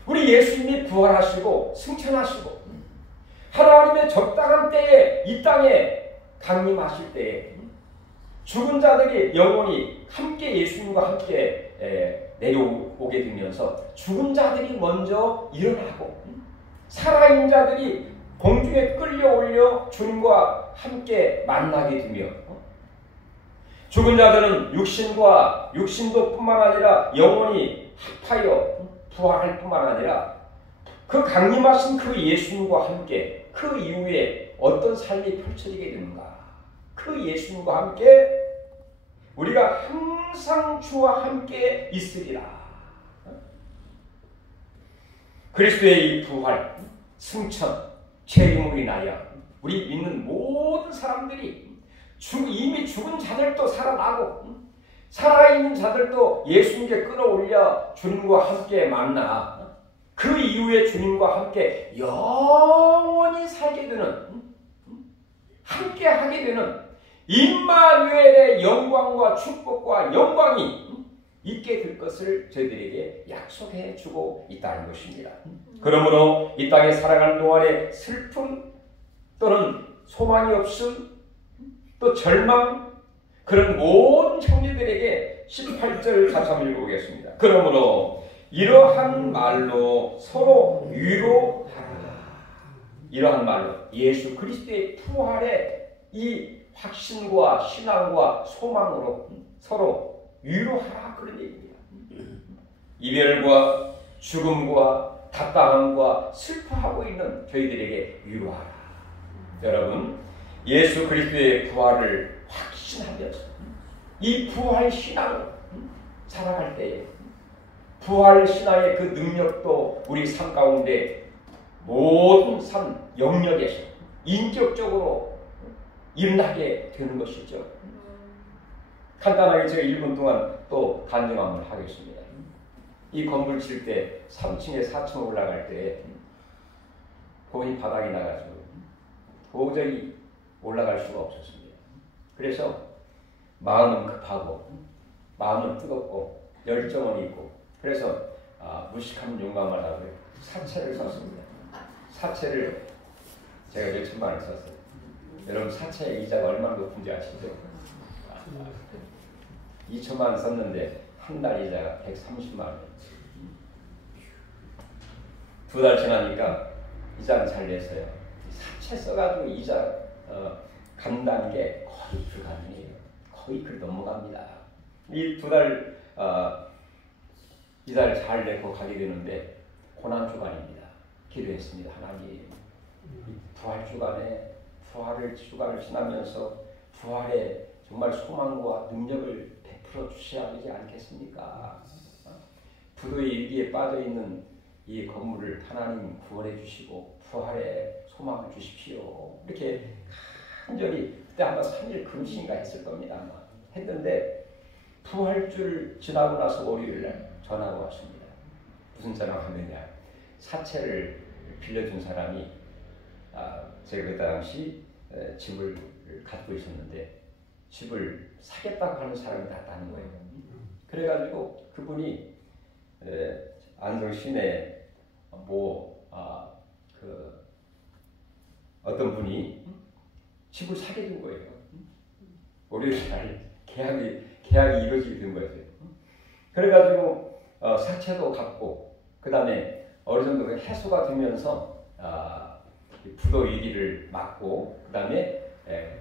우리 예수님이 부활하시고 승천하시고 하나님의 적당한 때에 이 땅에 강림하실 때에 죽은 자들이 영원히 함께 예수님과 함께 내려오게 되면서 죽은 자들이 먼저 일어나고 살아있는 자들이 공중에 끌려올려 주님과 함께 만나게 되며 죽은 자들은 육신도 뿐만 아니라 영원히 합하여 부활할 뿐만 아니라 그 강림하신 그 예수님과 함께 그 이후에 어떤 삶이 펼쳐지게 되는가. 그 예수님과 함께 우리가 항상 주와 함께 있으리라. 그리스도의 이 부활, 승천, 재림으로 인하여 우리 믿는 모든 사람들이 이미 죽은 자들도 살아나고 살아있는 자들도 예수님께 끌어올려 주님과 함께 만나 그 이후에 주님과 함께 영원히 살게 되는, 함께 하게 되는 임마누엘의 영광과 축복과 영광이 있게 될 것을 저희들에게 약속해 주고 있다는 것입니다. 그러므로 이 땅에 살아가는 동안에 슬픔 또는 소망이 없음 또 절망, 그런 모든 형제들에게 18절 다시 한번 읽어보겠습니다. 그러므로 이러한 말로 서로 위로하라. 이러한 말로 예수 그리스도의 부활의 이 확신과 신앙과 소망으로 서로 위로하라, 그런 얘기입니다. 이별과 죽음과 답답함과 슬퍼하고 있는 저희들에게 위로하라. 여러분, 예수 그리스도의 부활을 확신하면서 이 부활 신앙을 살아갈 때에 부활 신앙의 그 능력도 우리 삶 가운데 모든 삶 영역에서 인격적으로 일어나게 되는 것이죠. 간단하게 제가 1분 동안 또 간증함을 하겠습니다. 이 건물 칠 때 3층에 4층 올라갈 때 거의 바닥이 나가지고 도저히 올라갈 수가 없었습니다. 그래서 마음은 급하고 마음은 뜨겁고 열정은 있고, 그래서 무식한 용감을 하고 사채를 썼습니다. 사채를 제가 몇천만 원 썼어요. 여러분, 사채 이자가 얼마나 높은지 아시죠? 2천만 원 썼는데 한 달 이자가 130만 원. 2달 지나니까 이자는 잘 냈어요. 사채 써가지고 이자 간다는 게 거의 불가능해요. 거의 그 넘어갑니다. 이 2달 이자를 잘 내고 가게 되는데 고난 주간입니다. 기도했습니다. 하나님, 부활 주간에 부활을 주간을 지나면서 부활의 정말 소망과 능력을 베풀어 주셔야 되지 않겠습니까? 부도의 일기에 빠져 있는 이 건물을 하나님 구원해 주시고 부활의 소망을 주십시오. 이렇게 간절히 그때 아마 3일 금신인가 했을 겁니다. 아마 했는데 부활주를 지나고 나서 월요일날 전화가 왔습니다. 무슨 전화가 왔느냐? 사채를 빌려준 사람이 제가 그 당시 집을 갖고 있었는데 집을 사겠다고 하는 사람이 나타난 거예요. 그래가지고 그분이 안성 시내 어떤 분이 집을 사게 된 거예요. 월요일날 계약이 이루어지게 된 거예요. 그래가지고 사채도 갚고 그 다음에 어느 정도 해소가 되면서 부도 위기를 막고 그 다음에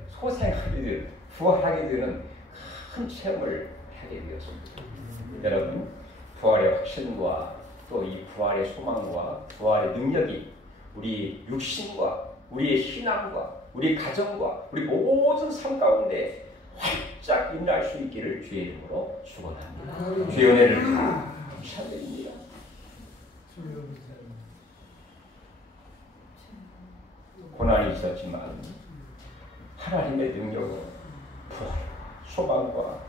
소생하게 되는, 부활하게 되는 큰 체험을 하게 되었습니다. 여러분, 부활의 확신과 또 이 부활의 소망과 부활의 능력이 우리 육신과 우리의 신앙과 우리 가정과 우리 모든 삶 가운데 활짝 임할 수 있기를 주의 이름으로 축원합니다. 주의 은혜를 감사드립니다. 고난이 있었지만 하나님의 능력으로 부활, 소망과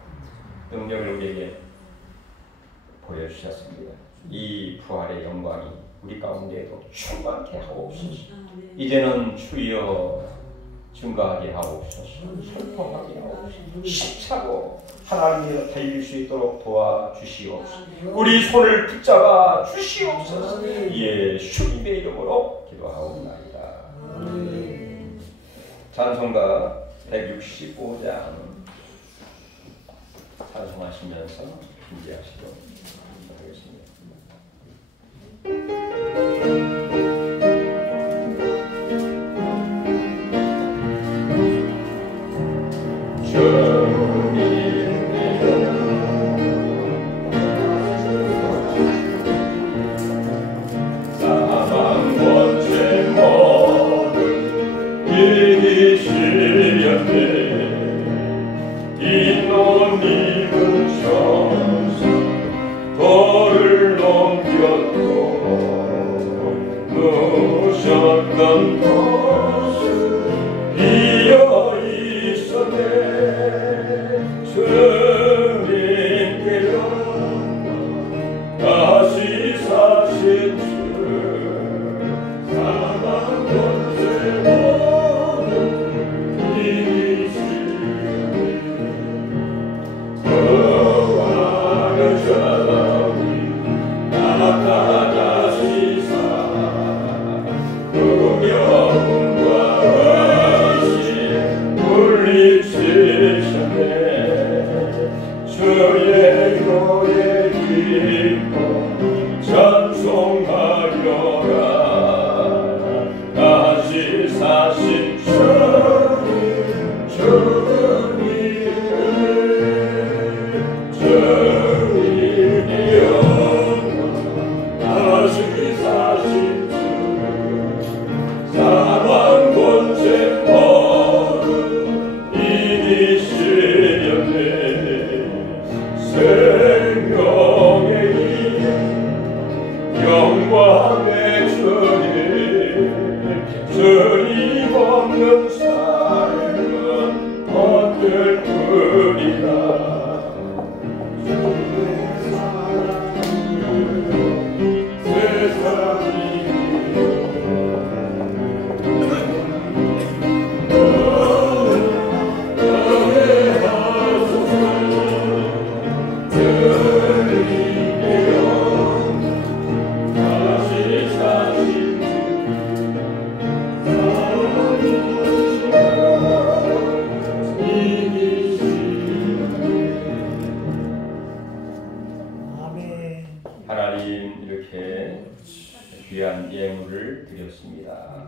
능력을 우리에게 보여주셨습니다. 이 부활의 영광이 우리 가운데에도 충만케 하옵소서. 이제는 주여 증거하게 하옵소서. 선포하게 하옵소서. 힘차고 하나님을 달릴 수 있도록 도와주시옵소서. 우리 손을 붙잡아 주시옵소서. 예수님의 이름으로 기도하옵나이다. 찬송가 165장 찬송하시면서 준비하시도록 하겠습니다. 너를 다시 사신 주 사망 권세 모든 이기시니 거왕의 자비 나타나시사 두려움과 의심 물리치셨네 주의 교회 기뻐 찬송하려라 다시 사신 주님이여 다시 사신 주 사망 권세 모든 이기시렸네 생명의 이름 영광의 주님 주님 없는 삶은 어떨 뿐이라 세상이 하나님 이렇게 귀한 예물을 드렸습니다.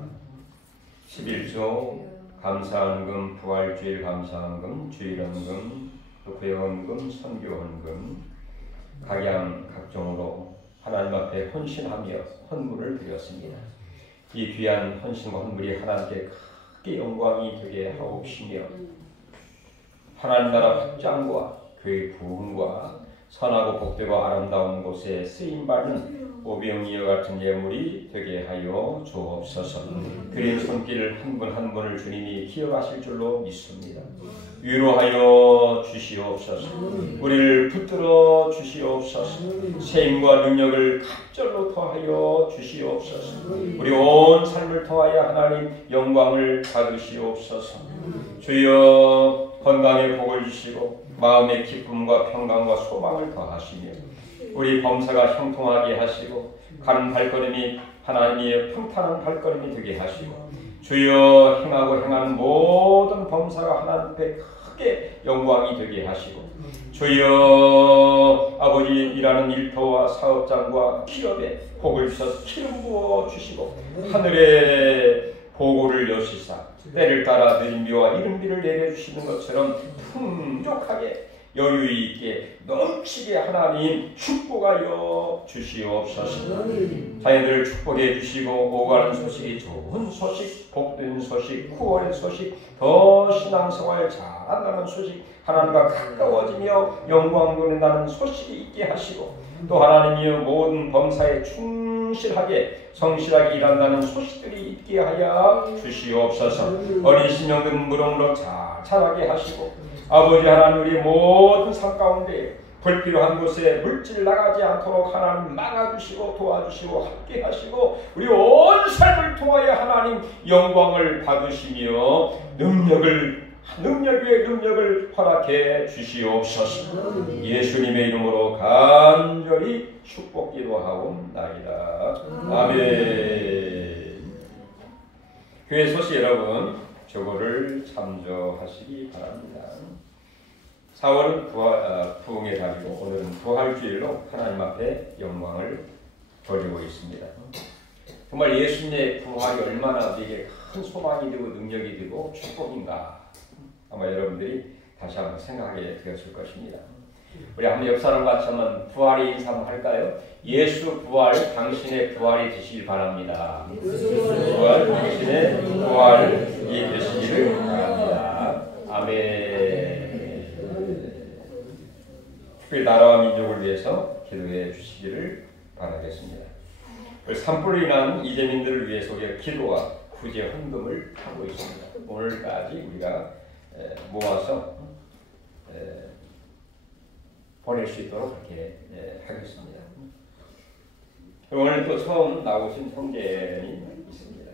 11조 감사헌금, 부활주일 감사헌금, 주일헌금, 또 구역헌금, 선교헌금, 각양 각종으로 하나님 앞에 헌신하며 헌물을 드렸습니다. 이 귀한 헌신과 헌물이 하나님께 크게 영광이 되게 하옵시며 하나님 나라 확장과 그의 부흥과 선하고 복되고 아름다운 곳에 쓰임받는 오병이어 같은 예물이 되게 하여 주옵소서. 그린 손길 한 분 한 분을 주님이 기억하실 줄로 믿습니다. 위로하여 주시옵소서. 우리를 붙들어 주시옵소서. 세임과 능력을 갑절로 더하여 주시옵소서. 우리 온 삶을 통하여 하나님 영광을 받으시옵소서. 주여 건강의 복을 주시고 마음의 기쁨과 평강과 소망을 더하시며 우리 범사가 형통하게 하시고 가는 발걸음이 하나님의 평탄한 발걸음이 되게 하시고 주여 행하고 행하는 모든 범사가 하나님 앞에 크게 영광이 되게 하시고 주여 아버지 일하는 일터와 사업장과 기업에 복을 주셔서 기름 부어 주시고 하늘에 보고를 여시사 때를 따라 느림비와 이른비를 내려주시는 것처럼 풍족하게 여유있게 넘치게 하나님 축복하여 주시옵소서. 자녀들을 축복해 주시고 오가는 소식이 좋은 소식, 복된 소식, 구원의 소식, 더 신앙생활 잘한다는 소식, 하나님과 가까워지며 영광 누린다는 소식이 있게 하시고 또 하나님이여 모든 범사에 충실하게 성실하게 일한다는 소식들이 있게 하여 주시옵소서. 어린 신령들 무럭무럭 잘 자라게 하시고 아버지 하나님 우리 모든 삶 가운데 불필요한 곳에 물질 나가지 않도록 하나님 막아주시고 도와주시고 함께 하시고 우리 온 삶을 통하여 하나님 영광을 받으시며 능력 위에 능력을 허락해 주시옵소서. 예수님의 이름으로 간절히 축복 기도하옵나이다. 아멘. 교회 소식 여러분 저거를 참조하시기 바랍니다. 4월은 부흥의 달이고 오늘은 부활주일로 하나님 앞에 영광을 돌리고 있습니다. 정말 예수님의 부활이 얼마나 우리에게 큰 소망이 되고 능력이 되고 축복인가 아마 여러분들이 다시 한번 생각하게 되었을 것입니다. 우리 한번 옆 사람 같이 한번 부활의 인사 한번 할까요? 예수 부활, 당신의 부활이 되시길 바랍니다. 부활, 당신의 부활이 되시기를 바랍니다. 아멘. 특별히 나라와 민족을 위해서 기도해 주시기를 바라겠습니다. 산불로 인한 이재민들을 위해서 우리가 기도와 구제 헌금을 하고 있습니다. 오늘까지 우리가 모아서 보낼 수 있도록 그렇게 하겠습니다. 오늘 또 처음 나오신 형제님 있습니다.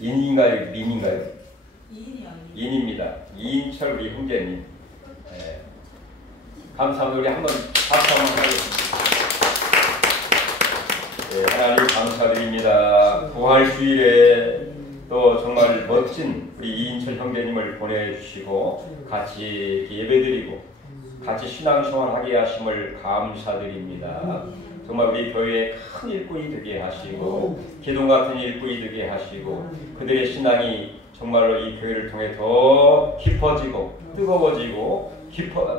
인인가요? 민인가요? 인입니다. 이인철 우리 형제님. 감사합니다. 우리 한번 박수 한번 하겠습니다. 하나님 감사드립니다. 부활주일에 또 정말 멋진 우리 이인철 형제님을 보내주시고 같이 예배드리고 같이 신앙생활하게 하심을 감사드립니다. 정말 우리 교회에 큰 일꾼이 되게 하시고 기둥 같은 일꾼이 되게 하시고 그들의 신앙이 정말로 이 교회를 통해 더 깊어지고 뜨거워지고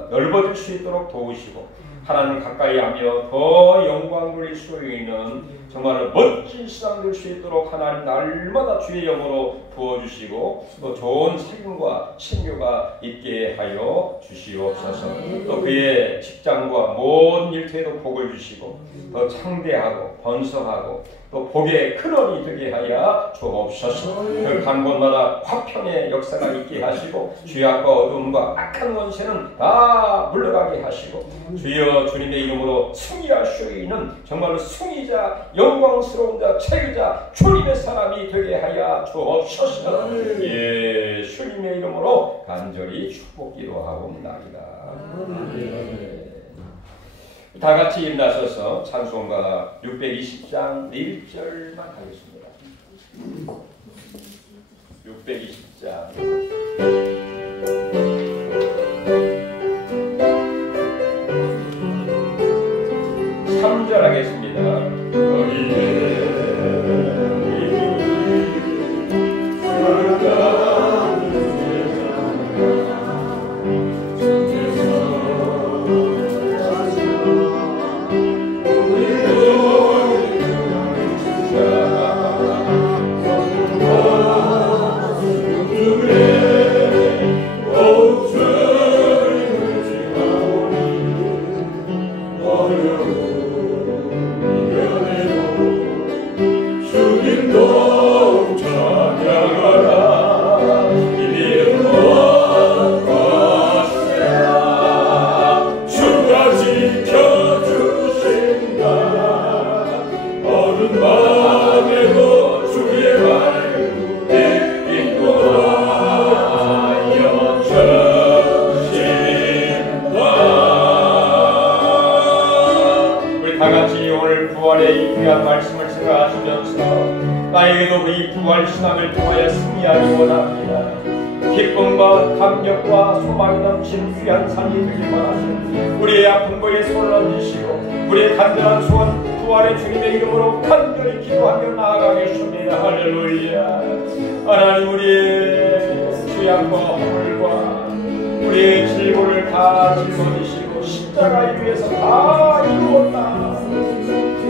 넓어질 수 있도록 도우시고 하나님 가까이 하며 더 영광 누릴 수 있는 정말로 멋진 신앙 될 수 있도록 하나님 날마다 주의 영으로 부어주시고 또 좋은 책임과 친교가 있게 하여 주시옵소서. 또 그의 직장과 모든 일터에도 복을 주시고 더 창대하고 번성하고 또 복의 근원이 되게 하여 주옵소서. 그 간 곳마다 화평의 역사가 있게 하시고 죄악과 어둠과 악한 원세는 다 물러가게 하시고 주여 주님의 이름으로 승리할 수 있는 정말로 승리자 영광스러운 자 체의자 주님의 사람이 되게 하여 주옵소서. 예수님의 이름으로 간절히 축복기도 하옵나이다. 다 같이 일어나셔서 찬송가 620장 1절만 하겠습니다. 620장 3절 하겠습니다. 나에게도 이 부활신앙을 통하여 승리하기 원합니다. 기쁨과 감격과 소망이 넘치는 귀한 삶이 되길 원합니다. 우리의 아픈 거에 손을 얹으시고 우리의 간절한 소원 부활의 주님의 이름으로 간절히 기도하며 나아가겠습니다. 할렐루야. 하나님 우리의 죄악과 허물과 우리의 질고를 다 짊어지시고 십자가에 위해서 다 이루었다.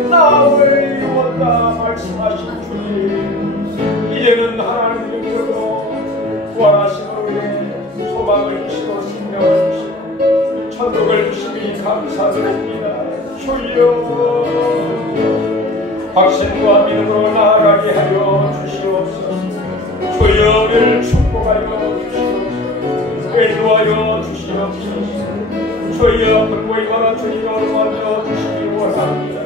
나를 이루었다 말씀하신 주님, 이제는 하나님의 능력으로 부활하심으로 우리의 소망을 주시고 생명을 주시고 천국을 주시니 감사드립니다. 주여 확신과 믿음으로 나아가게 하여 주시옵소서. 주여 우리를 축복하여 주시옵소서. 인도하여 주시옵소서. 주여 불보이 바라 주님을 얻어 주시기 원합니다.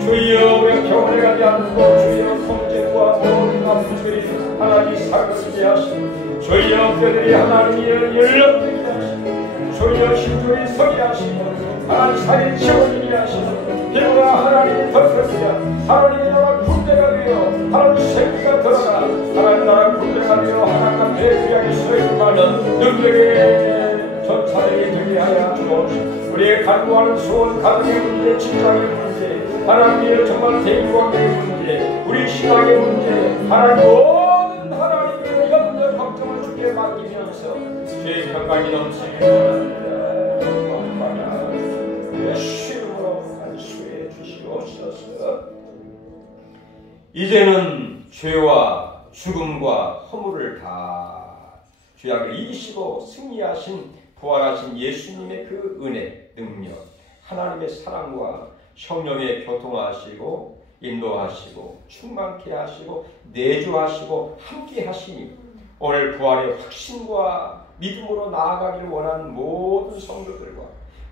주여 왜 병원에 가지 않고 주여 통증과 모든 아픔들이 하나님이 사그러지게 하시고 주여 뼈들이 하나님이 열렸게 하시고 주여 심줄이 서게 하시고 하나님 살이 채워지게 하시고 피부가 하나님이 덮여지자 하나님의 나라 군대가 되어 하나님 생기가 들어가 하나님 나라 군대가 되어 하나님과 대비하게 서있는 능력의 전사들이 되게 하여 주옵소서. 우리의 간구하는 소원 가정의 문제 직장의 문제 하나님의 정말 대인관계의 문제 우리 신앙의 문제 하나님 모든 하나님의 염려 걱정을 주께 맡기면서 죄의 평강이 넘치기 원합니다. 예수님으로 안수해 주시옵소서. 이제는 죄와 죽음과 허물을 다 죄악을 이기시고 승리하신 부활하신 예수님의 그 은혜 능력 하나님의 사랑과 성령의 교통하시고 인도하시고 충만케 하시고 내주하시고 함께 하시니 오늘 부활의 확신과 믿음으로 나아가기를 원하는 모든 성도들과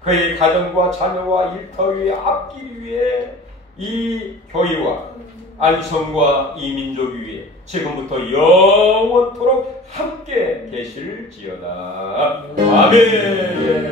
그의 가정과 자녀와 일터 위에 앞길 위에 이 교회와 알성과 이 민족 위에 지금부터 영원토록 함께 계실지어다. 아멘.